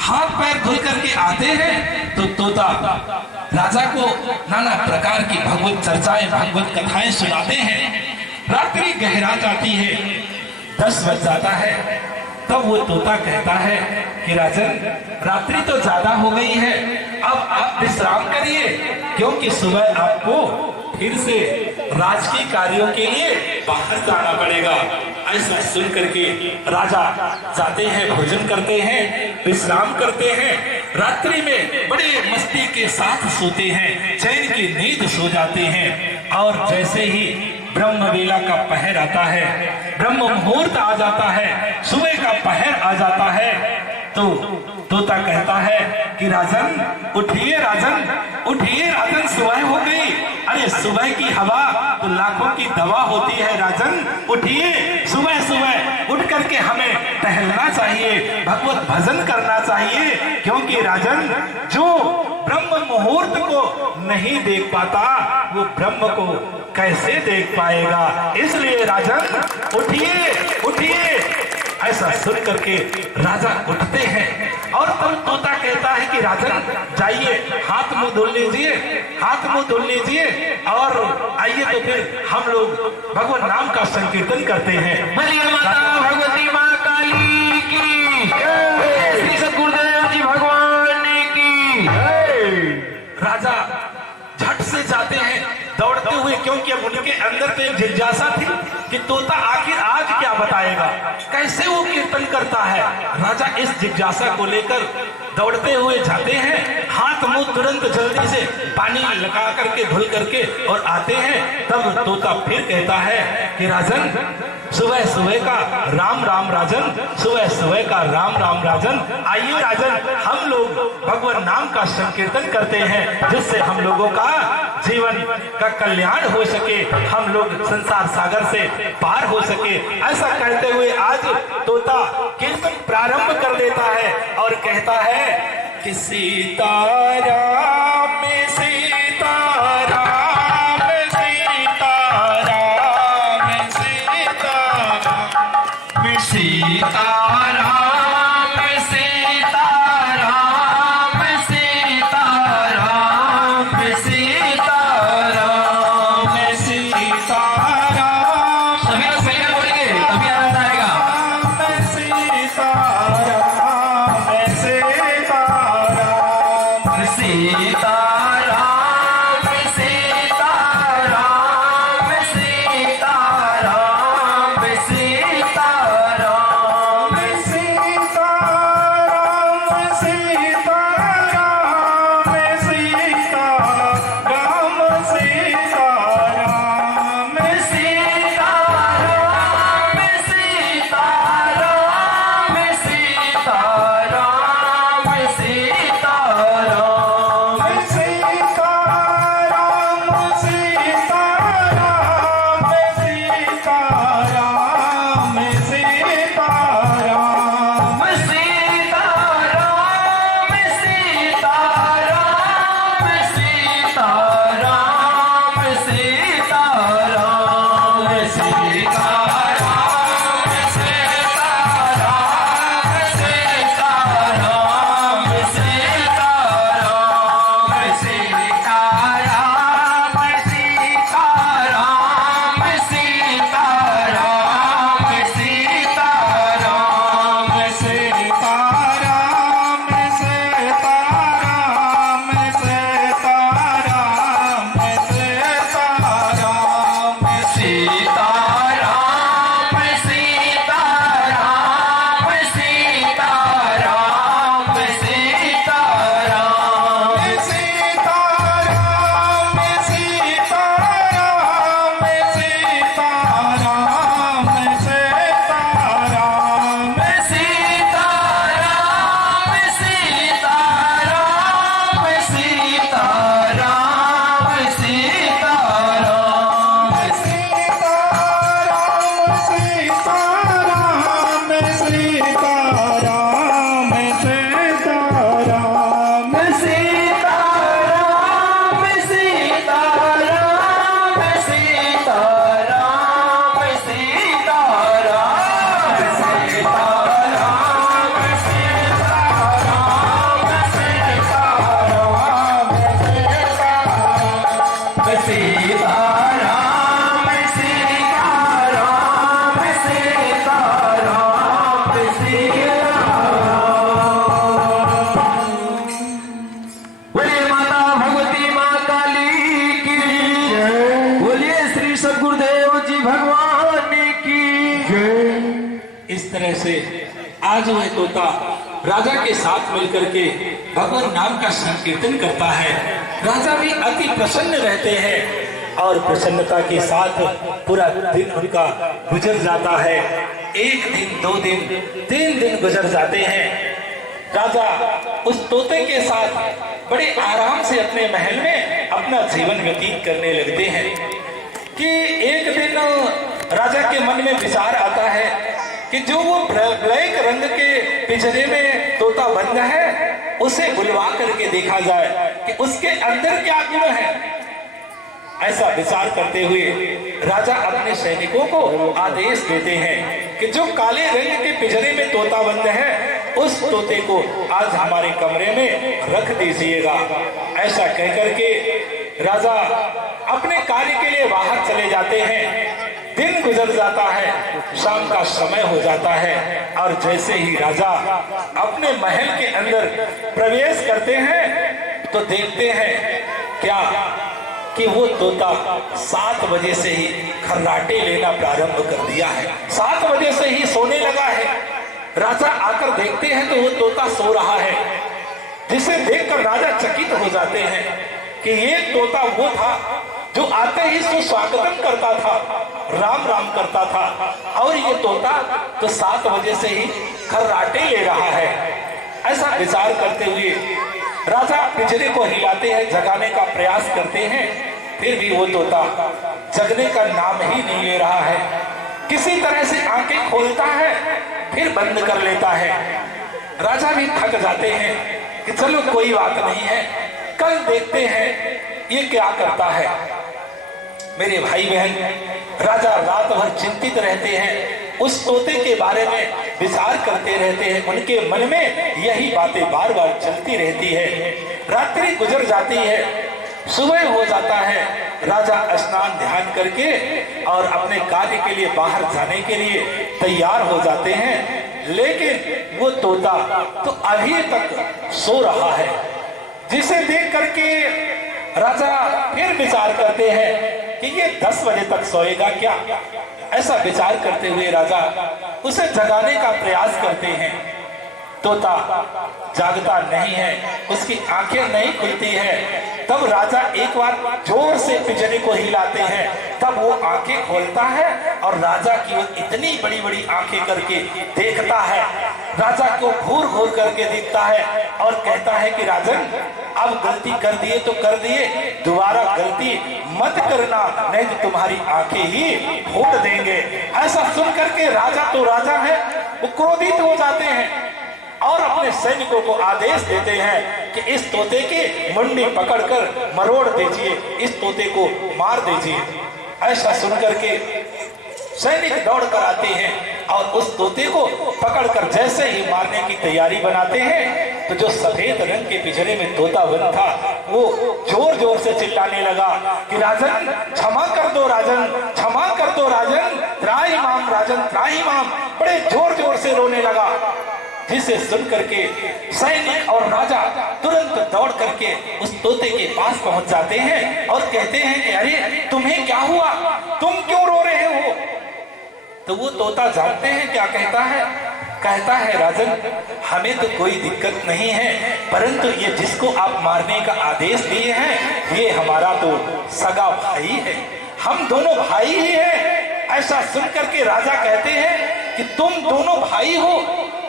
हाथ पैर धुल करके आते हैं तो तोता राजा को नाना प्रकार की भगवत चर्चाएं, भगवत कथाएं सुनाते हैं। रात्रि गहरा जाती है, 10 बज जाता है, तब वो तोता कहता है कि राजन रात्रि तो ज्यादा हो गई है, अब आप विश्राम करिए, क्योंकि सुबह आपको फिर से राजकीय कार्यों के लिए बाहर जाना पड़ेगा। ऐसा सुन करके राजा जाते हैं, भोजन करते हैं, विश्राम करते हैं, रात्रि में बड़े मस्ती के साथ सोते हैं, चैन की नींद सो जाते हैं। और जैसे ही ब्रह्म वेला का पहर आता है, ब्रह्म मुहूर्त आ जाता है, सुबह का पहर आ जाता है, तो तोता कहता है कि राजन उठिए, राजन उठिए, राजन सुबह हो गई। अरे सुबह की हवा तो लाखों की दवा होती है, राजन उठिए, सुबह सुबह उठ करके हमें टहलना चाहिए, भगवत भजन करना चाहिए, क्योंकि राजन जो ब्रह्म मुहूर्त को नहीं देख पाता वो ब्रह्म को कैसे देख पाएगा। इसलिए राजन उठिए, उठिए। ऐसा सुन करके राजा उठते हैं और तब तोता कहता है कि राजन जाइए, हाथ मुंह धुल लीजिए, हाथ मुंह धुल लीजिए, और आइए तो फिर हम लोग भगवान नाम का संकीर्तन करते हैं। बोलिए माता भगवती माँ काली की जय, श्री सद्गुरुदेव जी भगवान की जय। राजा झट से जाते हैं दौड़ते हुए, क्योंकि अब उनके अंदर तो एक जिज्ञासा थी कि तोता आखिर आज क्या बताएगा, कैसे वो कीर्तन करता है। राजा इस जिज्ञासा को लेकर दौड़ते हुए जाते हैं, हाथ मुंह तुरंत जल्दी से पानी लगा करके धुल करके और आते हैं। तब तोता फिर कहता है कि राजन सुबह सुबह का राम राम राजन, सुबह सुबह का राम राम राजन, आइए राजन हम लोग भगवान नाम का संकीर्तन करते हैं, जिससे हम लोगों का जीवन का कल्याण हो सके, हम लोग संसार सागर से पार हो सके। ऐसा कहते हुए आज तोता कीर्तन प्रारंभ कर देता है और कहता है कि सीताराम सीताराम सीताराम सीताराम सीताराम सीताराम सीताराम। सभी लोग मिलकर बोलेंगे तभी आनंद आएगा। सीताराम सीताराम सीताराम भगवान की जय। इस तरह से आज वह तोता राजा के साथ मिलकर के भगवान नाम का संकीर्तन करता है। राजा भी अति प्रसन्न रहते हैं और प्रसन्नता के साथ पूरा दिन उनका गुजर जाता है। 1 दिन 2 दिन 3 दिन गुजर जाते हैं। राजा उस तोते के साथ बड़े आराम से अपने महल में अपना जीवन व्यतीत करने लगते हैं कि एक दिन राजा के मन में विचार आता है कि जो वो ब्लैक रंग के पिंजरे में तोता बंद है उसे बुलवा करके देखा जाए कि उसके अंदर क्या गुण है। ऐसा विचार करते हुए राजा अपने सैनिकों को आदेश देते हैं कि जो काले रंग के पिंजरे में तोता बंद है उस तोते को आज हमारे कमरे में रख दीजिएगा। ऐसा कहकर के राजा अपने कार्य के लिए बाहर चले जाते हैं। दिन गुजर जाता है, शाम का समय हो जाता है और जैसे ही राजा अपने महल के अंदर प्रवेश करते हैं तो देखते हैं क्या कि वो तोता 7 बजे से ही खर्राटे लेना प्रारंभ कर दिया है। 7 बजे से ही सोने लगा है। राजा आकर देखते हैं तो वो तोता सो रहा है, जिसे देखकर राजा चकित हो जाते हैं कि ये तोता वो था जो आते ही सुस्वागतम करता था, राम राम करता था, और ये तोता तो 7 बजे से ही खर्राटे ले रहा है। ऐसा विचार करते हुए राजा पिंजरे को हिलाते हैं, जगाने का प्रयास करते हैं, फिर भी वो तोता जगने का नाम ही नहीं ले रहा है। किसी तरह से आंखें खोलता है फिर बंद कर लेता है। राजा भी थक जाते हैं कि चलो कोई बात नहीं है, कल देखते हैं ये क्या करता है। मेरे भाई बहन, राजा रात भर चिंतित रहते हैं, उस तोते के बारे में विचार करते रहते हैं। उनके मन में यही बातें बार बार चलती रहती है। रात्रि गुजर जाती है, सुबह हो जाता है। राजा स्नान ध्यान करके और अपने कार्य के लिए बाहर जाने के लिए तैयार हो जाते हैं, लेकिन वो तोता तो अभी तक सो रहा है, जिसे देख करके राजा फिर विचार करते हैं कि ये 10 बजे तक सोएगा क्या। ऐसा विचार करते हुए राजा उसे जगाने का प्रयास करते हैं। तोता जागता नहीं है, उसकी आंखें नहीं खुलती है। तब राजा एक बार जोर से पिंजरे को हिलाते हैं, तब वो आंखें खोलता है और राजा की वो इतनी बड़ी बड़ी आंखें करके देखता है। राजा को घूर घूर करके देखता है और कहता है कि राजन, अब गलती कर दिए तो कर दिए, दोबारा गलती मत करना, नहीं तो तुम्हारी आंखें ही फोड़ देंगे। ऐसा सुन करके राजा तो राजा है, वो क्रोधित हो जाते हैं और अपने सैनिकों को आदेश देते हैं कि इस तोते की मुंडी पकड़कर मरोड़ दीजिए, इस तोते को मार दीजिए। ऐसा सुनकर के सैनिक दौड़ कर आते हैं और उस तोते को पकड़कर जैसे ही मारने की तैयारी बनाते हैं तो जो सफेद रंग के पिंजरे में तोता बंद था वो जोर जोर से चिल्लाने लगा कि राजन क्षमा कर दो, राजन क्षमा कर दो, राजन त्राहिमाम, राजन त्राहिमाम, बड़े जोर जोर से रोने लगा। जिसे सुन करके सैनिक और राजा तुरंत दौड़ करके उस तोते के पास पहुंच जाते हैं और कहते हैं कि अरे तुम्हें क्या हुआ, तुम क्यों रो रहे हो। तो वो तोता जानते हैं क्या कहता है राजन, हमें तो कोई दिक्कत नहीं है, परंतु ये जिसको आप मारने का आदेश दिए हैं ये हमारा तो सगा भाई है, हम दोनों भाई ही हैं। ऐसा सुन करके राजा कहते हैं कि तुम दोनों भाई हो,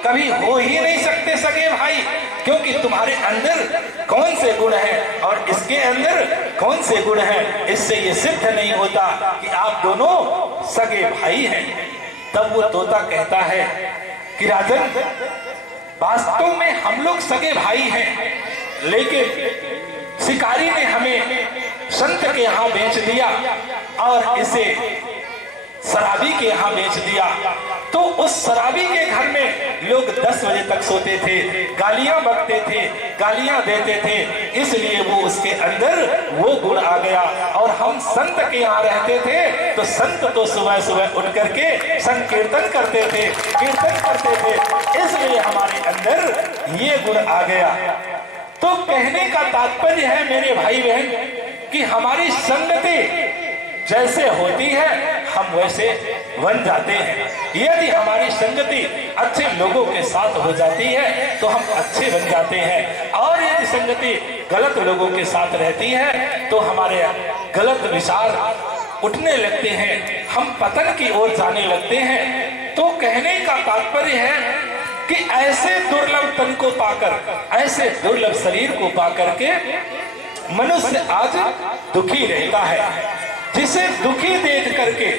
कभी हो ही नहीं सकते सगे भाई, क्योंकि तुम्हारे अंदर कौन से गुण हैं और इसके अंदर कौन से गुण हैं, इससे ये सिद्ध नहीं होता कि आप दोनों सगे भाई हैं। तब वो तोता कहता है कि राजन, वास्तव में हम लोग सगे भाई हैं, लेकिन शिकारी ने हमें संत के यहाँ बेच दिया और इसे शराबी के यहाँ बेच दिया। तो उस शराबी के घर में लोग 10 बजे तक सोते थे, गालियां बकते थे, गालियां देते थे, इसलिए वो उसके अंदर वो गुण आ गया। और हम संत के यहाँ रहते थे तो संत तो सुबह सुबह उठ करके संकीर्तन करते थे, कीर्तन करते थे, इसलिए हमारे अंदर ये गुण आ गया। तो कहने का तात्पर्य है मेरे भाई बहन कि हमारी संगति जैसे होती है हम वैसे बन जाते हैं। यदि हमारी संगति अच्छे लोगों के साथ हो जाती है तो हम अच्छे बन जाते हैं, और यदि संगति गलत लोगों के साथ रहती है तो हमारे गलत विचार उठने लगते हैं, हम पतन की ओर जाने लगते हैं। तो कहने का तात्पर्य है कि ऐसे दुर्लभ तन को पाकर, ऐसे दुर्लभ शरीर को पाकर के मनुष्य आज दुखी रहता है, जिसे दुखी देख करके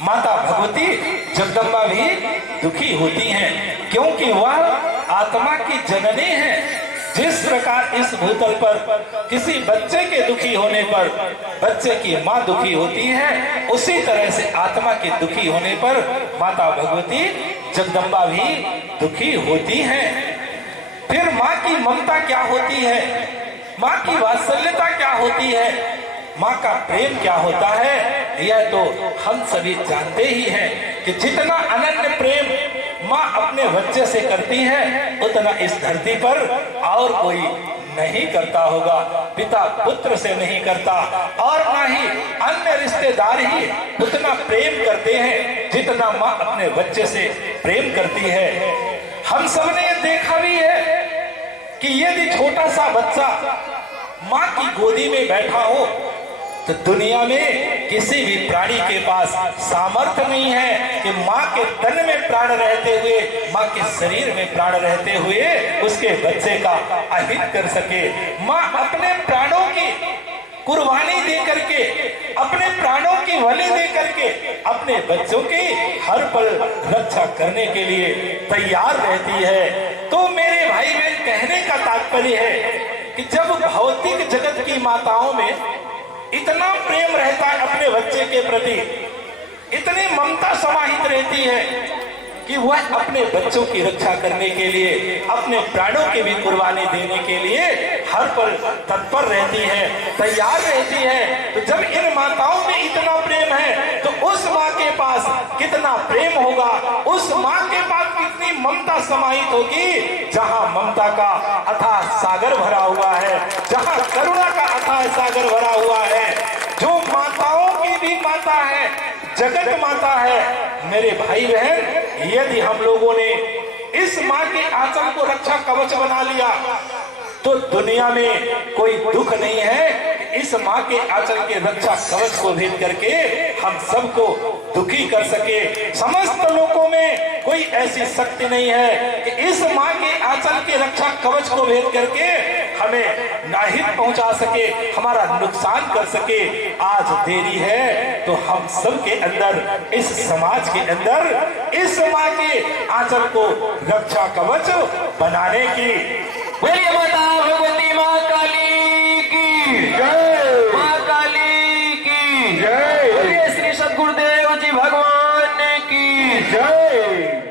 माता भगवती जगदम्बा भी दुखी होती हैं, क्योंकि वह आत्मा की जननी है। जिस प्रकार इस भूतल पर किसी बच्चे के दुखी होने पर बच्चे की माँ दुखी होती है, उसी तरह से आत्मा के दुखी होने पर माता भगवती जगदम्बा भी दुखी होती हैं। फिर माँ की ममता क्या होती है, माँ की वात्सल्यता क्या होती है, माँ का प्रेम क्या होता है, यह तो हम सभी जानते ही हैं कि जितना अनन्य प्रेम माँ अपने बच्चे से करती है उतना इस धरती पर और कोई नहीं करता होगा। पिता पुत्र से नहीं करता, और ना ही अन्य रिश्तेदार ही उतना प्रेम करते हैं जितना माँ अपने बच्चे से प्रेम करती है। हम सबने ये देखा भी है कि यदि छोटा सा बच्चा माँ की गोदी में बैठा हो तो दुनिया में किसी भी प्राणी के पास सामर्थ्य नहीं है कि माँ के तन में प्राण रहते हुए, माँ के शरीर में प्राण रहते हुए उसके बच्चे का अहित कर सके। माँ अपने प्राणों की कुर्बानी दे करके, अपने प्राणों की बलि दे करके अपने बच्चों की हर पल रक्षा करने के लिए तैयार रहती है। तो मेरे भाई बहन, कहने का तात्पर्य है कि जब भौतिक जगत की माताओं में इतना प्रेम रहता है अपने बच्चे के प्रति, इतनी ममता समाहित रहती है कि वह अपने बच्चों की रक्षा करने के लिए, अपने प्राणों की भी कुर्बानी देने के लिए हर पल तत्पर रहती है, तैयार रहती है। तो जब इन माताओं में इतना प्रेम है तो उस माँ के पास कितना प्रेम होगा, उस माँ के पास कितनी ममता समाहित होगी। जहाँ ममता का अथाह सागर भरा हुआ है, जहाँ करुणा का अथाह सागर भरा हुआ है, जो माताओं की भी माता है, जगत माता है। मेरे भाई बहन, यदि हम लोगों ने इस माँ के आंचल को रक्षा कवच बना लिया तो दुनिया में कोई दुख नहीं है कि इस माँ के आंचल के रक्षा कवच को भेद करके हम सबको दुखी कर सके। समस्त लोगों में कोई ऐसी शक्ति नहीं है कि इस माँ के आंचल के रक्षा कवच को भेद करके हमें नाहित पहुंचा सके, हमारा नुकसान कर सके। आज देरी है तो हम सब के अंदर, इस समाज के अंदर इस माँ के आंचल को रक्षा कवच बनाने की। बोलिए माता भगवती माँ काली की जय, माँ काली की जय, बोलिए श्री सद्गुरुदेव जी भगवान की जय।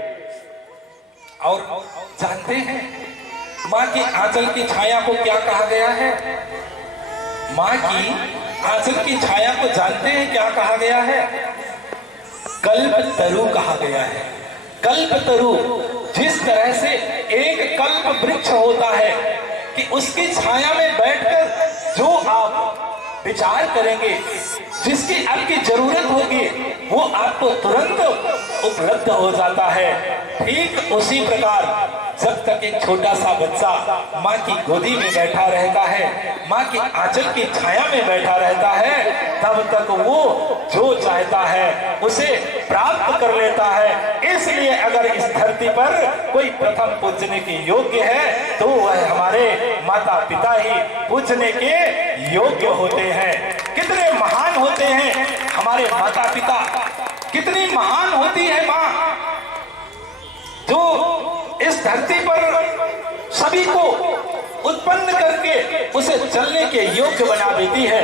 और जानते हैं माँ की आंचल की छाया को क्या कहा गया है? माँ की आंचल की छाया को जानते हैं क्या कहा गया है? कल्प तरु कहा गया है। कल्प तरु, जिस तरह से एक कल्प वृक्ष होता है कि उसकी छाया में बैठकर जो आप विचार करेंगे, जिसकी आपकी जरूरत होगी वो आपको तुरंत उपलब्ध हो जाता है। ठीक उसी प्रकार जब तक एक छोटा सा बच्चा माँ की गोदी में बैठा रहता है, माँ की आंचल की छाया में बैठा रहता है, तब तक वो जो चाहता है उसे प्राप्त कर लेता है। इसलिए अगर इस धरती पर कोई प्रथम पूजने के योग्य है तो वह हमारे माता पिता ही पूजने के योग्य होते हैं। कितने महान होते हैं हमारे माता पिता, कितनी महान होती है माँ, जो इस धरती पर सभी को उत्पन्न करके उसे चलने के योग्य बना देती है।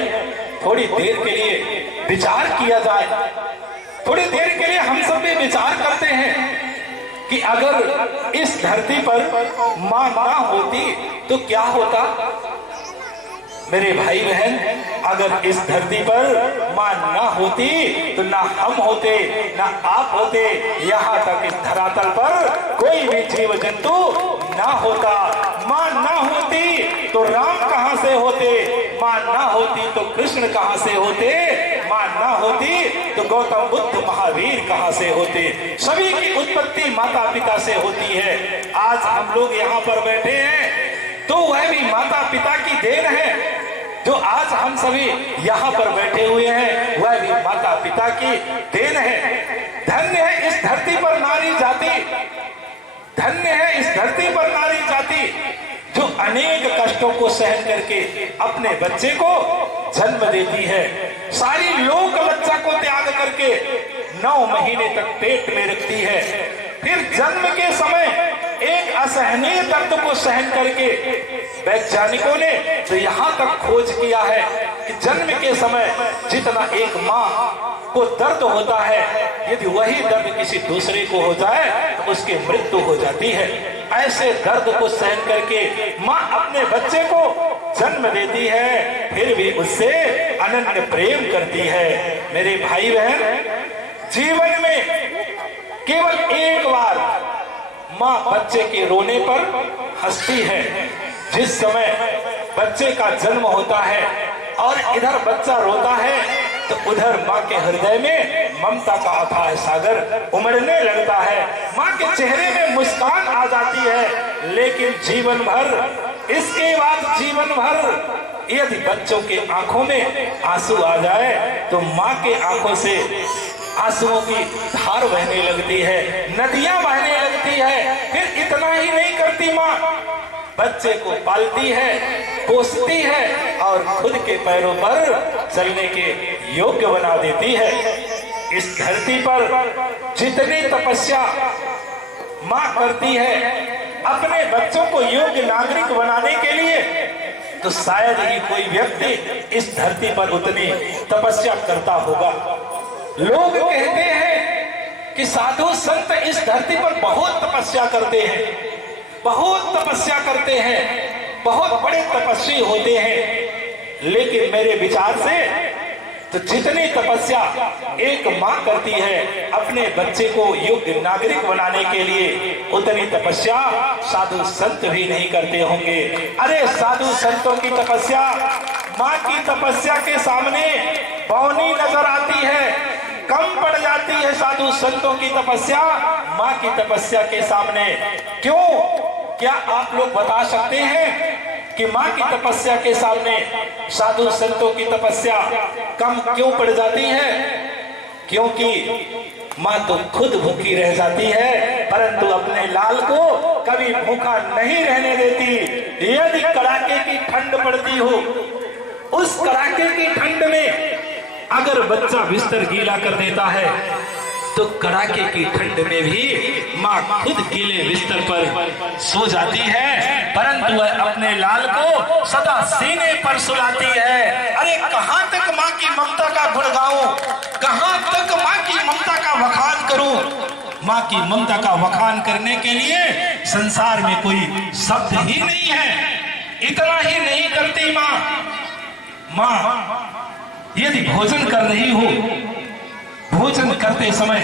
थोड़ी देर के लिए विचार किया जाए, थोड़ी देर के लिए हम सब भी विचार करते हैं कि अगर इस धरती पर माँ ना होती तो क्या होता। मेरे भाई बहन, अगर इस धरती पर माँ ना होती तो ना हम होते, ना आप होते, यहाँ तक इस धरातल पर कोई भी जीव जंतु ना होता। माँ ना होती तो राम कहाँ से होते, माँ माँ ना होती तो कृष्ण कहां से होते, माँ ना होती तो गौतम बुद्ध महावीर कहां से होते। सभी की उत्पत्ति माता पिता से होती है। आज हम लोग यहाँ पर बैठे हैं तो वह भी माता पिता की देन है। जो आज हम सभी यहाँ पर बैठे हुए हैं वह भी माता पिता की देन है। धन्य है इस धरती पर नारी जाति, धन्य है इस धरती पर नारी जाति जो अनेक कष्टों को सहन करके अपने बच्चे को जन्म देती है। सारी लोक लज्जा को त्याग करके 9 महीने तक पेट में रखती है। फिर जन्म के समय एक असहनीय दर्द को सहन करके वैज्ञानिकों ने तो यहाँ तक खोज किया है कि जन्म के समय जितना एक माँ को दर्द होता है, यदि वही दर्द किसी दूसरे को हो जाए तो उसकी मृत्यु हो जाती है। ऐसे दर्द को सहन करके माँ अपने बच्चे को जन्म देती है, फिर भी उससे अनन्य प्रेम करती है। मेरे भाई बहन, जीवन में केवल एक बार माँ बच्चे के रोने पर हंसती है। जिस समय बच्चे का जन्म होता है और इधर बच्चा रोता है तो उधर माँ के हृदय में ममता का अथाह सागर उमड़ने लगता है। माँ के चेहरे में मुस्कान आ जाती है। लेकिन जीवन भर, इसके बाद जीवन भर यदि बच्चों के आंखों में आंसू आ जाए तो माँ के आंखों से आंसुओं की धार बहने लगती है, नदियां बहने लगती है। फिर इतना ही नहीं करती माँ, बच्चे को पालती है, पोसती है और खुद के पैरों पर चलने के योग्य बना देती है। इस धरती पर जितनी तपस्या माँ करती है अपने बच्चों को योग्य नागरिक बनाने के लिए, तो शायद ही कोई व्यक्ति इस धरती पर उतनी तपस्या करता होगा। लोग कहते हैं कि साधु संत इस धरती पर बहुत तपस्या करते हैं, बहुत तपस्या करते हैं, बहुत बड़े तपस्वी होते हैं। लेकिन मेरे विचार से तो जितनी तपस्या एक माँ करती है अपने बच्चे को योग्य नागरिक बनाने के लिए, उतनी तपस्या साधु संत भी नहीं करते होंगे। अरे साधु संतों की तपस्या माँ की तपस्या के सामने बौनी नजर आती है, कम पड़ जाती है। साधु संतों की तपस्या माँ की तपस्या के सामने क्यों? क्या आप लोग बता सकते हैं कि माँ की तपस्या के सामने साधु संतों की तपस्या कम क्यों पड़ जाती है? क्योंकि माँ तो खुद भूखी रह जाती है परंतु अपने लाल को कभी भूखा नहीं रहने देती। यदि कड़ाके की ठंड पड़ती हो, उस कड़ाके की ठंड में अगर बच्चा बिस्तर गीला कर देता है तो कड़ाके की ठंड में भी माँ खुद गीले बिस्तर पर सो जाती है, परंतु वह अपने लाल को सदा सीने पर सुलाती है। अरे कहां तक माँ की ममता का गुण गाऊं, कहां तक माँ की ममता का वखान करूं? माँ की ममता का वखान करने के लिए संसार में कोई शब्द ही नहीं है। इतना ही नहीं करती माँ यदि भोजन कर रही हो, भोजन करते समय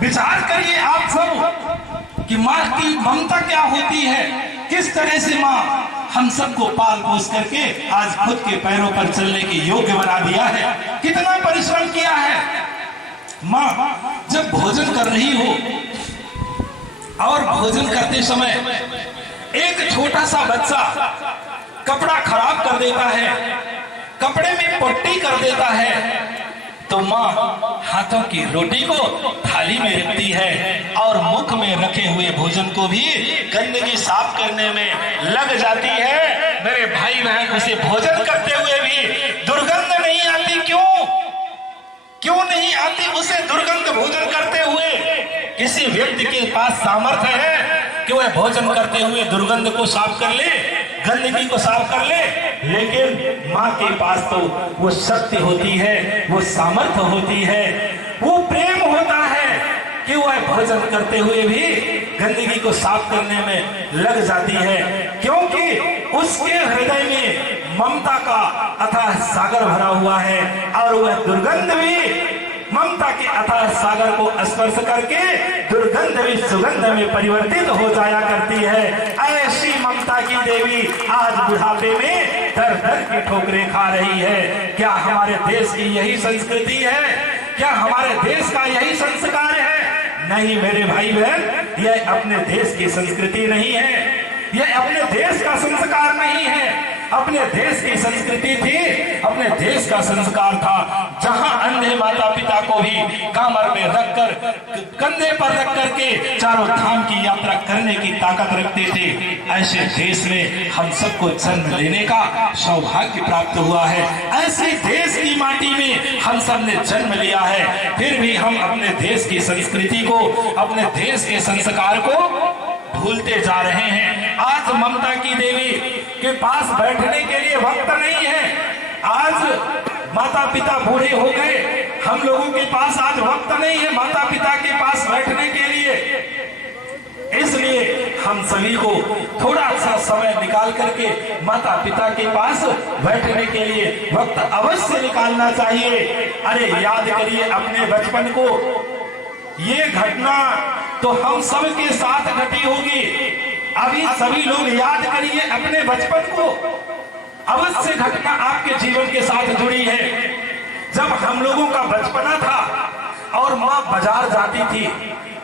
विचार करिए आप सब कि माँ की ममता क्या होती है, किस तरह से माँ हम सबको पाल पोस करके आज खुद के पैरों पर चलने के योग्य बना दिया है, कितना परिश्रम किया है। माँ जब भोजन कर रही हो और भोजन करते समय एक छोटा सा बच्चा कपड़ा खराब कर देता है, कपड़े में पट्टी कर देता है, तो माँ हाथों की रोटी को थाली में रखती है और मुख में रखे हुए भोजन को भी गंदगी साफ करने में लग जाती है। मेरे भाई बहन, उसे भोजन करते हुए भी दुर्गंध नहीं आती। क्यों नहीं आती उसे दुर्गंध भोजन करते हुए? किसी व्यक्ति के पास सामर्थ्य है कि वह भोजन करते हुए दुर्गंध को साफ कर ले, गंदगी को साफ कर ले, लेकिन माँ के पास तो वो शक्ति होती है, वो सामर्थ्य होती है, वो प्रेम होता है कि वह भोजन करते हुए भी गंदगी को साफ करने में लग जाती है, क्योंकि उसके हृदय में ममता का अथाह सागर भरा हुआ है और वह दुर्गंध भी ममता के अथाह सागर को स्पर्श करके दुर्गंध भी सुगंध में परिवर्तित हो जाया करती है। ऐसी ममता की देवी आज बुढ़ापे में दर दर की ठोकरें खा रही है। क्या हमारे देश की यही संस्कृति है? क्या हमारे देश का यही संस्कार है? नहीं मेरे भाई बहन, यह अपने देश की संस्कृति नहीं है, यह अपने देश का संस्कार नहीं है। अपने देश की संस्कृति थी, अपने देश का संस्कार था, जहां अंधे माता पिता को भी कमर में रखकर, कंधे पर रख करके चारों धाम की यात्रा करने की ताकत रखते थे। ऐसे देश में हम सबको जन्म लेने का सौभाग्य प्राप्त हुआ है। ऐसे देश की माटी में हम सब ने जन्म लिया है, फिर भी हम अपने देश की संस्कृति को, अपने देश के संस्कार को भूलते जा रहे हैं। आज ममता की देवी के पास बैठने के लिए वक्त नहीं है। आज माता पिता बूढ़े हो गए, हम लोगों के पास आज वक्त नहीं है माता पिता के पास बैठने के लिए। इसलिए हम सभी को थोड़ा सा समय निकाल करके माता पिता के पास बैठने के लिए वक्त अवश्य निकालना चाहिए। अरे याद करिए अपने बचपन को। ये घटना तो हम सब के साथ घटी होगी। अभी सभी लोग याद करिए अपने बचपन को। अवश्य घटना आपके जीवन के साथ जुड़ी है। जब हम लोगों का बचपना था और माँ बाजार जाती थी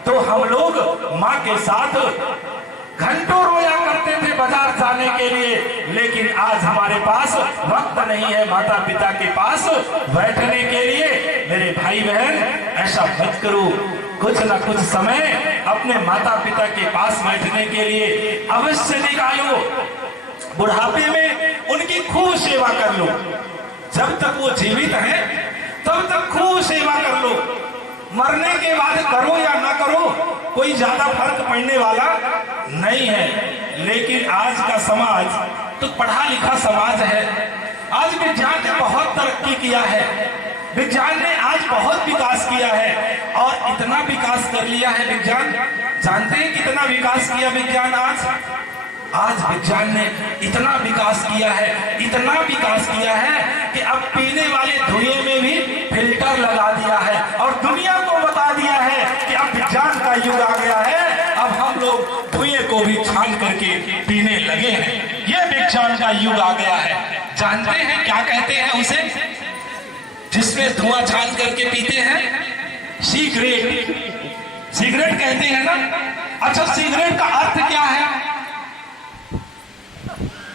तो हम लोग माँ के साथ घंटों रोया करते थे बाजार जाने के लिए। लेकिन आज हमारे पास वक्त नहीं है माता पिता के पास बैठने के लिए। मेरे भाई बहन, ऐसा मत करो। कुछ न कुछ समय अपने माता पिता के पास बैठने के लिए अवश्य निकालो। बुढ़ापे में उनकी खूब सेवा कर लो। जब तक वो जीवित हैं तब तक खूब सेवा कर लो। मरने के बाद करो या ना करो, कोई ज्यादा फर्क पड़ने वाला नहीं है। लेकिन आज का समाज तो पढ़ा लिखा समाज है। आज विज्ञान ने बहुत तरक्की किया है, विज्ञान ने आज बहुत विकास किया है। और इतना विकास कर लिया है विज्ञान, जानते हैं कितना विकास किया विज्ञान आज विज्ञान ने इतना विकास किया है, इतना विकास किया है कि अब पीने वाले धुएं में भी फिल्टर लगा दिया है और दुनिया को बता दिया है कि अब विज्ञान का युग आ गया है। अब हम लोग धुएं को भी छान करके पीने लगे हैं। ये विज्ञान का युग आ गया है। जानते हैं क्या कहते हैं उसे, जिसमें धुआं छान करके पीते हैं? सिगरेट। सिगरेट कहते हैं ना। अच्छा, सिगरेट का अर्थ क्या है?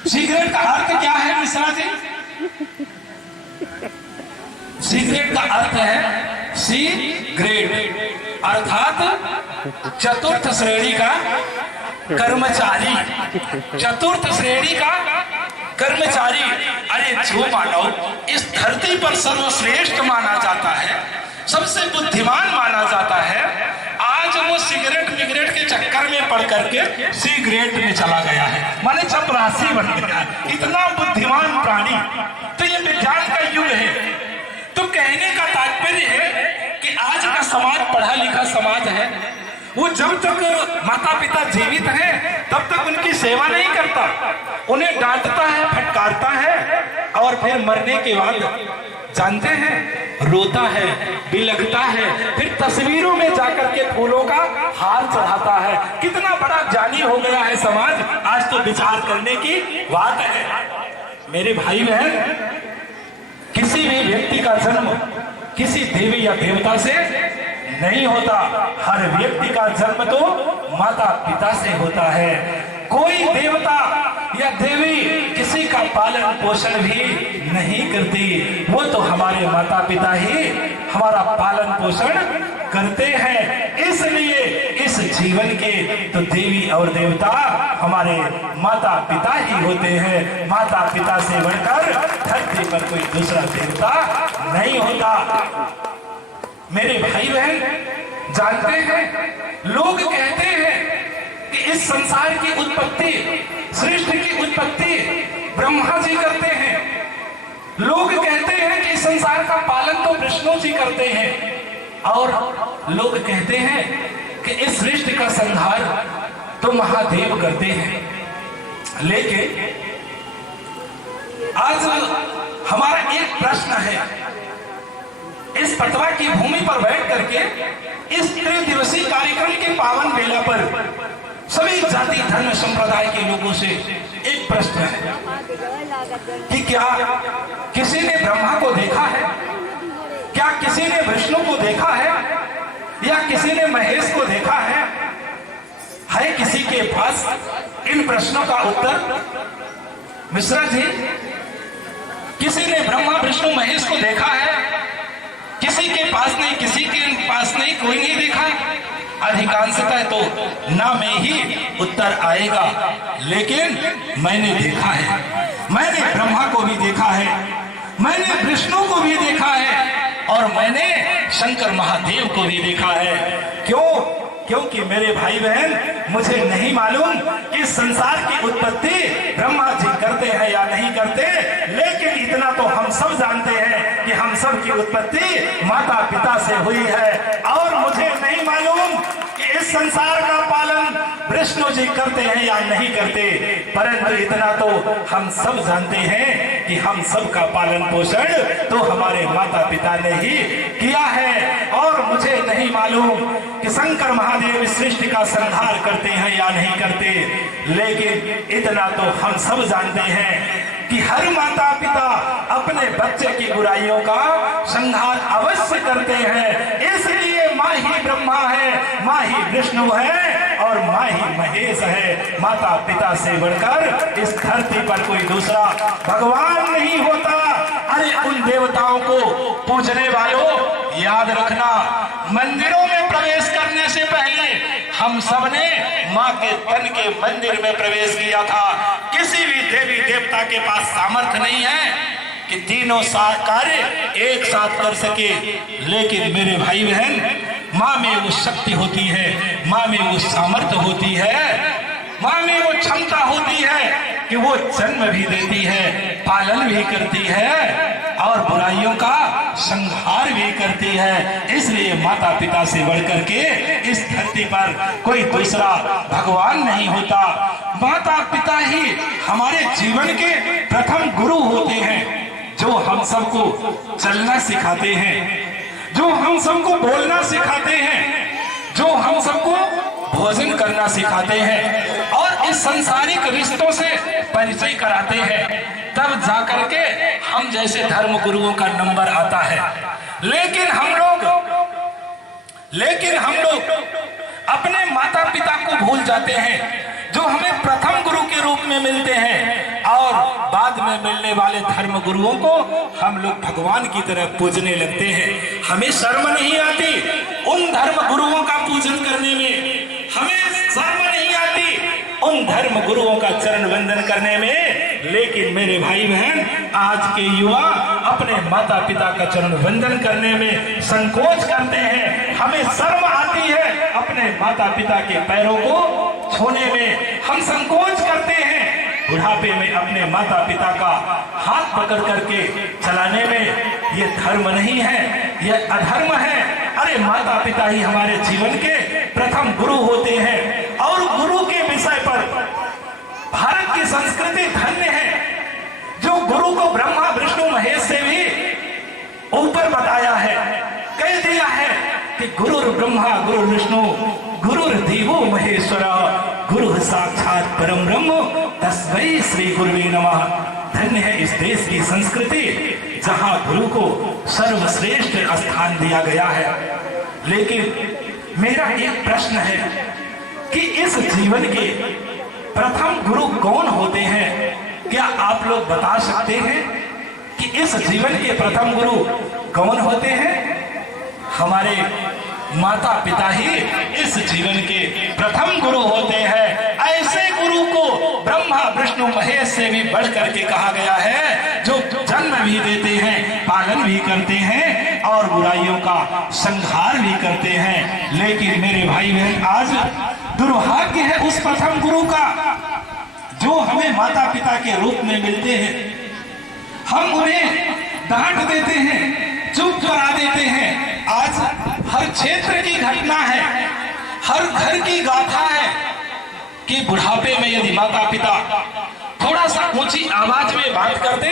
सिगरेट का अर्थ क्या है मिश्रा जी? सिगरेट का अर्थ है सिगरेट, अर्थात चतुर्थ श्रेणी का कर्मचारी। चतुर्थ श्रेणी का कर्मचारी। अरे जो मानव इस धरती पर सर्वश्रेष्ठ माना जाता है, सबसे बुद्धिमान माना जाता है, आज वो सिगरेट मिगरेट के चक्कर में पड़ करके सिगरेट में चला गया है, माने चपरासी बन गया। इतना बुद्धिमान प्राणी। तो ये विज्ञान का युग है। तो कहने का तात्पर्य है कि आज का समाज पढ़ा लिखा समाज है। वो जब तक माता पिता जीवित हैं तब तक उनकी सेवा नहीं करता, उन्हें डांटता है, फटकारता है और फिर मरने के बाद जानते हैं रोता है, बिलखता है, फिर तस्वीरों में जाकर के फूलों का हार चढ़ाता है। कितना बड़ा ज्ञानी हो गया है समाज। आज तो विचार करने की बात है। मेरे भाई बहन, किसी भी व्यक्ति का जन्म किसी देवी या देवता से नहीं होता। हर व्यक्ति का जन्म तो माता पिता से होता है। कोई देवता या देवी किसी का पालन पोषण भी नहीं करती, वो तो हमारे माता पिता ही हमारा पालन पोषण करते हैं। इसलिए इस जीवन के तो देवी और देवता हमारे माता पिता ही होते हैं। माता पिता से बढ़कर धरती पर कोई दूसरा देवता नहीं होता। मेरे भाई बहन, जानते हैं लोग कहते हैं कि इस संसार की उत्पत्ति, सृष्टि की उत्पत्ति ब्रह्मा जी करते हैं। लोग कहते हैं कि इस संसार का पालन तो विष्णु जी करते हैं। और लोग कहते हैं कि इस सृष्टि का संहार तो महादेव करते हैं। लेकिन आज हमारा एक प्रश्न है, इस पटवा की भूमि पर बैठ करके इस 3 दिवसीय कार्यक्रम के पावन बेला पर सभी जाति धर्म संप्रदाय के लोगों से एक प्रश्न है कि क्या किसी ने ब्रह्मा को देखा है? क्या किसी ने विष्णु को देखा है? या किसी ने महेश को देखा है? किसी के पास इन प्रश्नों का उत्तर? मिश्रा जी, किसी ने ब्रह्मा विष्णु महेश को देखा है? किसी के पास नहीं, किसी के पास नहीं, कोई नहीं देखा। अधिकांशतः तो ना में ही उत्तर आएगा, लेकिन मैंने देखा है। मैंने ब्रह्मा को भी देखा है, मैंने विष्णु को भी देखा है और मैंने शंकर महादेव को भी देखा है। क्यों? क्योंकि मेरे भाई बहन, मुझे नहीं मालूम कि संसार की उत्पत्ति ब्रह्मा जी करते हैं या नहीं करते, लेकिन इतना तो हम सब जानते हैं कि हम सब की उत्पत्ति माता पिता से हुई है। और मुझे नहीं मालूम कि इस संसार का पालन विष्णु जी करते हैं या नहीं करते, परंतु इतना तो हम सब जानते हैं कि हम सब का पालन पोषण तो हमारे माता पिता ने ही किया है। और मुझे नहीं मालूम कि शंकर महादेव सृष्टि का संहार करते हैं या नहीं करते, लेकिन इतना तो हम सब जानते हैं कि हर माता पिता अपने बच्चे की बुराइयों का संहार अवश्य करते हैं। इसलिए माँ ही ब्रह्मा है, माँ ही विष्णु है और माँ ही महेश है। माता पिता से बढ़कर इस धरती पर कोई दूसरा भगवान नहीं होता। अरे उन देवताओं को पूजने वालों, याद रखना, मंदिरों में प्रवेश करने से पहले हम सब ने माँ के तन के मंदिर में प्रवेश किया था। किसी भी देवी देवता के पास सामर्थ्य नहीं है कि तीनों कार्य एक साथ कर सके, लेकिन मेरे भाई बहन, माँ में वो शक्ति होती है, माँ में वो सामर्थ्य होती है, माँ में वो क्षमता होती है कि वो जन्म भी देती है, पालन भी करती है और बुराइयों का संहार भी करती है। इसलिए माता पिता से बढ़कर के इस धरती पर कोई दूसरा भगवान नहीं होता। माता पिता ही हमारे जीवन के प्रथम गुरु होते हैं, जो हम सबको चलना सिखाते हैं, जो हम सबको बोलना सिखाते हैं, जो हम सबको भोजन करना सिखाते हैं और इस सांसारिक रिश्तों से परिचय कराते हैं। तब जाकर के हम जैसे धर्म गुरुओं का नंबर आता है। लेकिन हम लोग अपने माता पिता को भूल जाते हैं, जो हमें प्रथम गुरु के रूप में मिलते हैं, और बाद में मिलने वाले धर्म गुरुओं को हम लोग भगवान की तरह पूजने लगते हैं। हमें शर्म नहीं आती उन धर्म गुरुओं का पूजन करने में, हमें शर्म नहीं आती उन धर्म गुरुओं का चरण वंदन करने में। लेकिन मेरे भाई बहन, आज के युवा अपने माता पिता का चरण वंदन करने में संकोच करते हैं। हमें शर्म आती है अपने माता पिता के पैरों को छूने में, हम संकोच करते हैं बुढ़ापे में अपने माता पिता का हाथ पकड़ करके चलाने में। ये धर्म नहीं है, ये अधर्म है। अरे माता पिता ही हमारे जीवन के प्रथम गुरु होते हैं। और गुरु के विषय पर भारत की संस्कृति धन्य है, जो गुरु को ब्रह्मा विष्णु महेश से भी ऊपर बताया है, कह दिया है कि गुरु ब्रह्मा गुरु विष्णु गुरुर्देवो महेश्वर गुरु साक्षात परम ब्रह्म तस्मै श्री गुरुवे नमः। धन्य है इस देश की संस्कृति जहां गुरु को सर्वश्रेष्ठ स्थान दिया गया है। लेकिन मेरा एक प्रश्न है कि इस जीवन के प्रथम गुरु कौन होते हैं? क्या आप लोग बता सकते हैं कि इस जीवन के प्रथम गुरु कौन होते हैं? हमारे माता पिता ही इस जीवन के प्रथम गुरु होते हैं। ऐसे गुरु को ब्रह्मा विष्णु महेश से भी बढ़ करके कहा गया है, जो जन्म भी देते हैं, पालन भी करते हैं और बुराइयों का संहार भी करते हैं। लेकिन मेरे भाई बहन, आज दुर्भाग्य है उस प्रथम गुरु का जो हमें माता पिता के रूप में मिलते हैं। हम उन्हें डांट देते हैं, चुप करा देते हैं। आज हर क्षेत्र की घटना है, हर घर की गाथा है कि बुढ़ापे में यदि माता पिता थोड़ा सा ऊंची आवाज में बात करते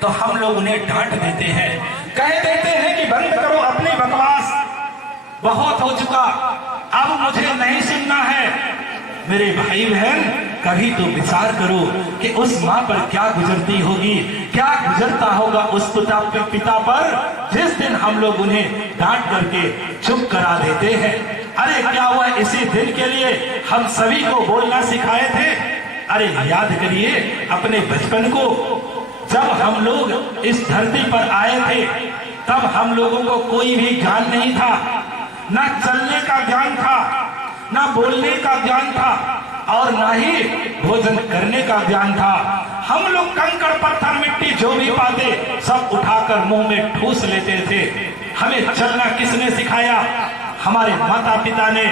तो हम लोग उन्हें डांट देते हैं, कह देते हैं कि बंद करो अपनी बकवास, बहुत हो चुका, अब मुझे नहीं सुनना है, मेरे भाई बहन, कभी तो विचार करो कि उस माँ पर क्या गुजरती होगी, क्या गुजरता होगा उस पिता पर, जिस दिन हम लोग उन्हें डांट करके चुप करा देते हैं। अरे क्या हुआ, इसी दिन के लिए हम सभी को बोलना सिखाए थे। अरे याद करिए अपने बचपन को, जब हम लोग इस धरती पर आए थे तब हम लोगों को कोई भी ज्ञान नहीं था, ना चलने का ज्ञान था, ना बोलने का ज्ञान था, और ना ही भोजन करने का ज्ञान था। हम लोग कंकड़ पत्थर मिट्टी जो भी पाते सब उठाकर मुंह में ठूस लेते थे। हमें चलना किसने सिखाया? हमारे माता पिता ने।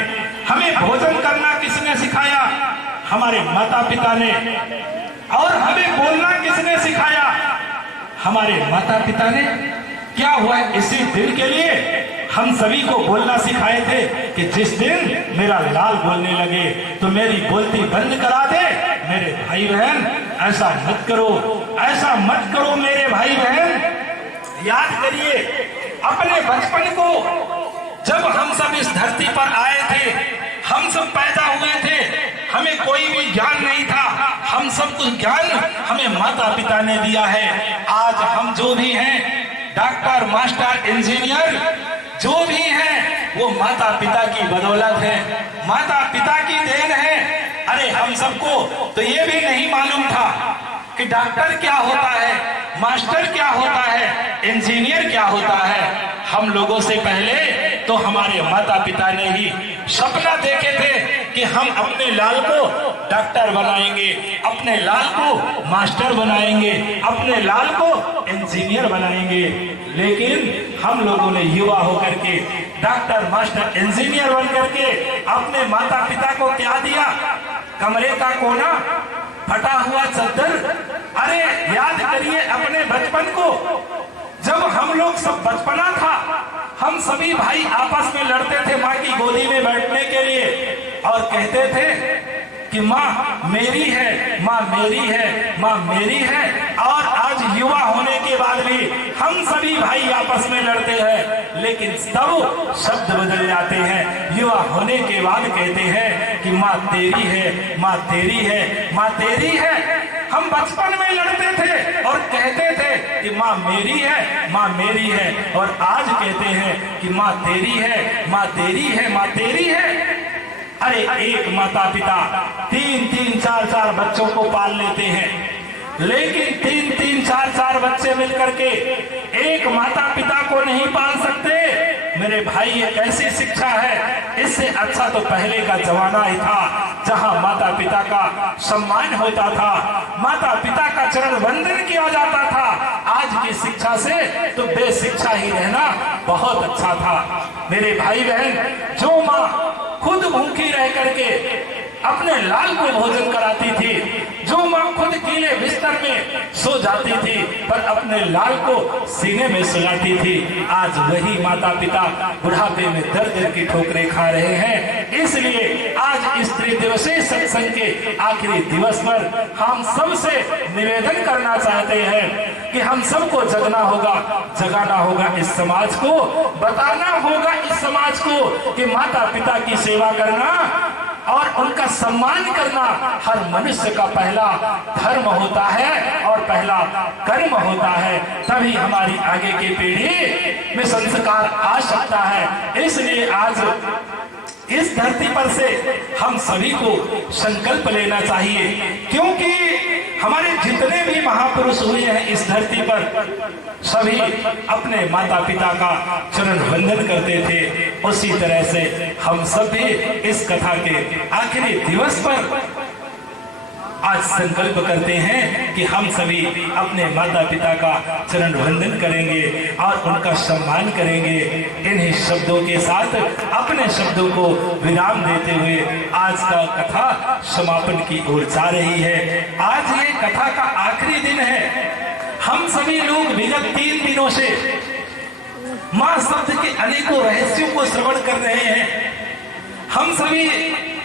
हमें भोजन करना किसने सिखाया? हमारे माता पिता ने। और हमें बोलना किसने सिखाया? हमारे माता पिता ने। क्या हुआ, इसी दिन के लिए हम सभी को बोलना सिखाए थे कि जिस दिन मेरा लाल बोलने लगे तो मेरी बोलती बंद करा दे। मेरे भाई बहन, ऐसा मत करो, ऐसा मत करो मेरे भाई बहन। याद करिए अपने बचपन को, जब हम सब इस धरती पर आए थे, हम सब पैदा हुए थे, हमें कोई भी ज्ञान नहीं था। हम सब कुछ ज्ञान हमें माता पिता ने दिया है। आज हम जो भी हैं, डॉक्टर, मास्टर, इंजीनियर जो भी हैं, वो माता पिता की बदौलत है, माता पिता की देन है। अरे हम सबको तो ये भी नहीं मालूम था कि डॉक्टर क्या होता है, मास्टर क्या होता है, इंजीनियर क्या होता है। हम लोगों से पहले तो हमारे माता पिता ने ही सपना देखे थे कि हम अपने लाल को डॉक्टर बनाएंगे, अपने लाल को मास्टर बनाएंगे, अपने लाल को इंजीनियर बनाएंगे। लेकिन हम लोगों ने युवा होकर के डॉक्टर, मास्टर, इंजीनियर बन करके अपने माता पिता को क्या दिया? कमरे का कोना, फटा हुआ चद्दर। अरे याद करिए अपने बचपन को, जब हम लोग सब बचपना था, हम सभी भाई आपस में लड़ते थे माँ की गोदी में बैठने के लिए और कहते थे कि माँ मेरी है, माँ मेरी है, माँ मेरी है। और आज युवा होने के बाद भी हम सभी भाई आपस में लड़ते हैं, लेकिन तब शब्द बदल जाते हैं। युवा होने के बाद कहते हैं कि माँ तेरी है, माँ तेरी है, माँ तेरी है। हम बचपन में लड़ते थे और कहते थे कि माँ मेरी है, माँ मेरी है, और आज कहते हैं कि माँ तेरी है, माँ तेरी है, माँ तेरी है। अरे एक माता पिता 3-3, 4-4 बच्चों को पाल लेते हैं, लेकिन 3-3, 4-4 बच्चे मिलकर के एक माता पिता को नहीं पाल सकते। मेरे भाई ये कैसी शिक्षा है? इससे अच्छा तो पहले का जमाना ही था, जहां माता पिता का सम्मान होता था, माता पिता का चरण वंदन किया जाता था। आज की शिक्षा से तो बेशिक्षा ही रहना बहुत अच्छा था। मेरे भाई बहन, जो माँ खुद भूखी रह करके अपने लाल को भोजन कराती थी, जो माँ खुद गीले बिस्तर में सो जाती थी पर अपने लाल को सीने में सुलाती थी, आज वही माता पिता बुढ़ापे में दर्द की ठोकरें खा रहे हैं। इसलिए आज इस त्रिदिवसीय सत्संग के आखिरी दिवस पर हम सबसे निवेदन करना चाहते हैं कि हम सबको जगना होगा, जगाना होगा इस समाज को, बताना होगा इस समाज को कि माता पिता की सेवा करना और उनका सम्मान करना हर मनुष्य का पहला धर्म होता है और पहला कर्म होता है। तभी हमारी आगे की पीढ़ी में संस्कार आ सकता है। इसलिए आज इस धरती पर से हम सभी को संकल्प लेना चाहिए, क्योंकि हमारे जितने भी महापुरुष हुए हैं इस धरती पर, सभी अपने माता पिता का चरण वंदन करते थे। उसी तरह से हम सब भी इस कथा के आखिरी दिवस पर आज संकल्प करते हैं कि हम सभी अपने माता पिता का चरण वंदन करेंगे और उनका सम्मान करेंगे। इन्हीं शब्दों के साथ अपने शब्दों को विराम देते हुए आज का कथा समापन की ओर जा रही है। आज ये कथा का आखिरी दिन है। हम सभी लोग विगत 3 दिनों से माँ शब्द के अनेकों रहस्यों को श्रवण कर रहे हैं। हम सभी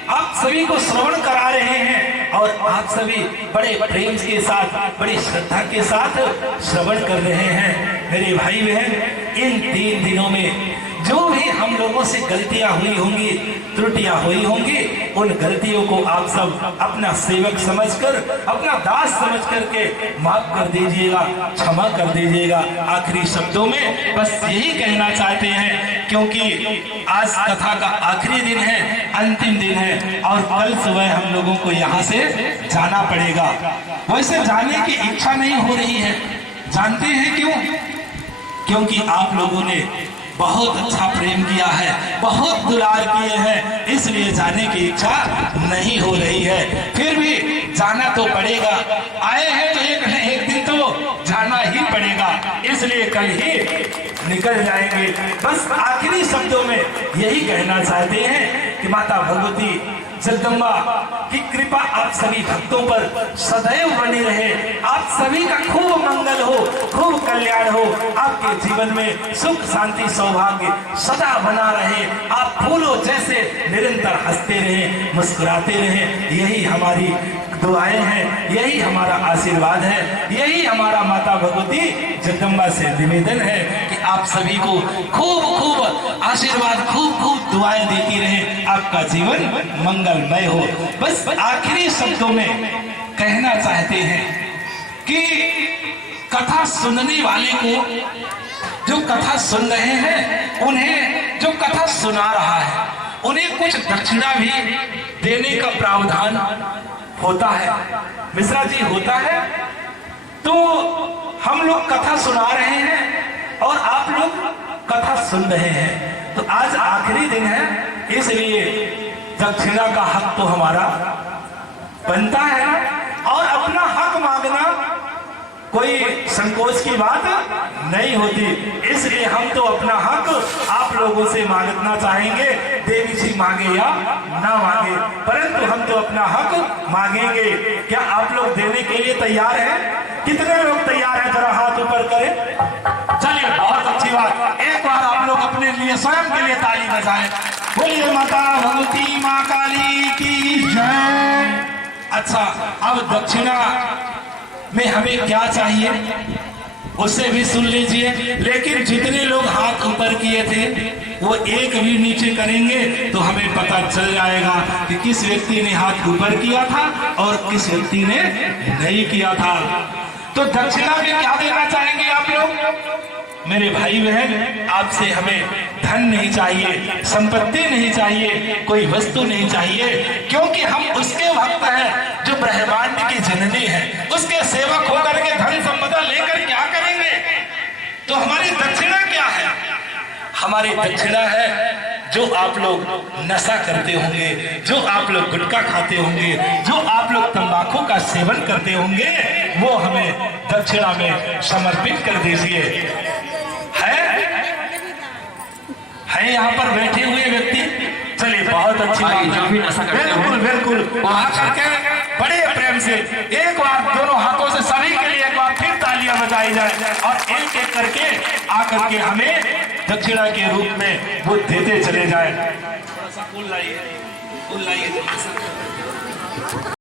आप सभी को श्रवण करा रहे हैं और आप सभी बड़े प्रेम के साथ, बड़ी श्रद्धा के साथ श्रवण कर रहे हैं। मेरे भाई बहन, इन 3 दिनों में जो जो भी हम लोगों से गलतियां हुई होंगी, त्रुटियां हुई होंगी, उन गलतियों को आप सब अपना सेवक समझकर, अपना दास समझ करके माफ कर दीजिएगा, क्षमा कर दीजिएगा। आखिरी शब्दों में बस यही कहना चाहते हैं, क्योंकि आज कथा का आखिरी दिन है, अंतिम दिन है, और कल सुबह हम लोगों को यहाँ से जाना पड़ेगा। वैसे जाने की इच्छा नहीं हो रही है, जानते हैं क्यों? क्योंकि आप लोगों ने बहुत अच्छा प्रेम किया है, बहुत दुलार किए हैं, इसलिए जाने की इच्छा नहीं हो रही है। फिर भी जाना तो पड़ेगा, आए हैं तो एक न एक दिन तो जाना ही पड़ेगा, इसलिए कल ही निकल जाएंगे। बस आखिरी शब्दों में यही कहना चाहते हैं कि माता भगवती जगदम्बा की कृपा आप सभी भक्तों पर सदैव बनी रहे। आप सभी का खूब मंगल हो, खूब कल्याण हो, आपके जीवन में सुख शांति सौभाग्य सदा बना रहे। आप फूलों जैसे निरंतर हंसते रहे, मुस्कुराते रहे, यही हमारी दुआएं हैं, यही हमारा आशीर्वाद है, यही हमारा माता भगवती जगदम्बा से निवेदन है कि आप सभी को खूब खूब आशीर्वाद, खूब खूब दुआएं देती रहे, आपका जीवन मंगलमय हो। बस आखिरी शब्दों में कहना चाहते हैं कि कथा सुनने वाले को, जो कथा सुन रहे हैं, उन्हें जो कथा सुना रहा है, उन्हें कुछ दक्षिणा भी देने का प्रावधान होता है। मिश्रा जी, होता है। तो हम लोग कथा सुना रहे हैं और आप लोग कथा सुन रहे हैं, तो आज आखिरी दिन है, इसलिए दक्षिणा का हक तो हमारा बनता है ना। और अपना हक मांगना कोई संकोच की बात नहीं होती, इसलिए हम तो अपना हक आप लोगों से मांगना चाहेंगे, देवी जी मांगे या ना मांगे, परंतु हम तो अपना हक मांगेंगे। क्या आप लोग देने के लिए तैयार हैं? कितने लोग तैयार हैं? जरा हाथ ऊपर करें। चलिए, बहुत अच्छी बात। एक बार आप लोग अपने लिए, स्वयं के लिए ताली बजाएं। बोलिए माता भगवती माँ काली की जय। अच्छा, अब दक्षिणा में हमें क्या चाहिए उसे भी सुन लीजिए। लेकिन जितने लोग हाथ ऊपर किए थे वो एक भी नीचे करेंगे तो हमें पता चल जाएगा कि किस व्यक्ति ने हाथ ऊपर किया था और किस व्यक्ति ने नहीं किया था। तो दक्षिणा में क्या देना चाहेंगे आप लोग? मेरे भाई बहन, आपसे हमें धन नहीं चाहिए, संपत्ति नहीं चाहिए, कोई वस्तु नहीं चाहिए, क्योंकि हम उसके भक्त हैं जो ब्रह्मांड की जननी है। उसके सेवक होकर के धन संपदा लेकर क्या करेंगे? तो हमारी दक्षिणा क्या है? हमारी दक्षिणा है जो आप लोग नशा करते होंगे, जो आप लोग गुटखा खाते होंगे, जो आप लोग तंबाकू का सेवन करते होंगे, वो हमें दक्षिणा में समर्पित कर दीजिए। है यहाँ पर बैठे हुए व्यक्ति? चलिए, बहुत अच्छी बात है। बिल्कुल बिल्कुल, आकर के बड़े प्रेम से एक बार दोनों हाथों से सभी के लिए एक बार फिर तालियां बजाई जाए और एक एक करके आकर के हमें दक्षिणा के रूप में वो देते चले जाए।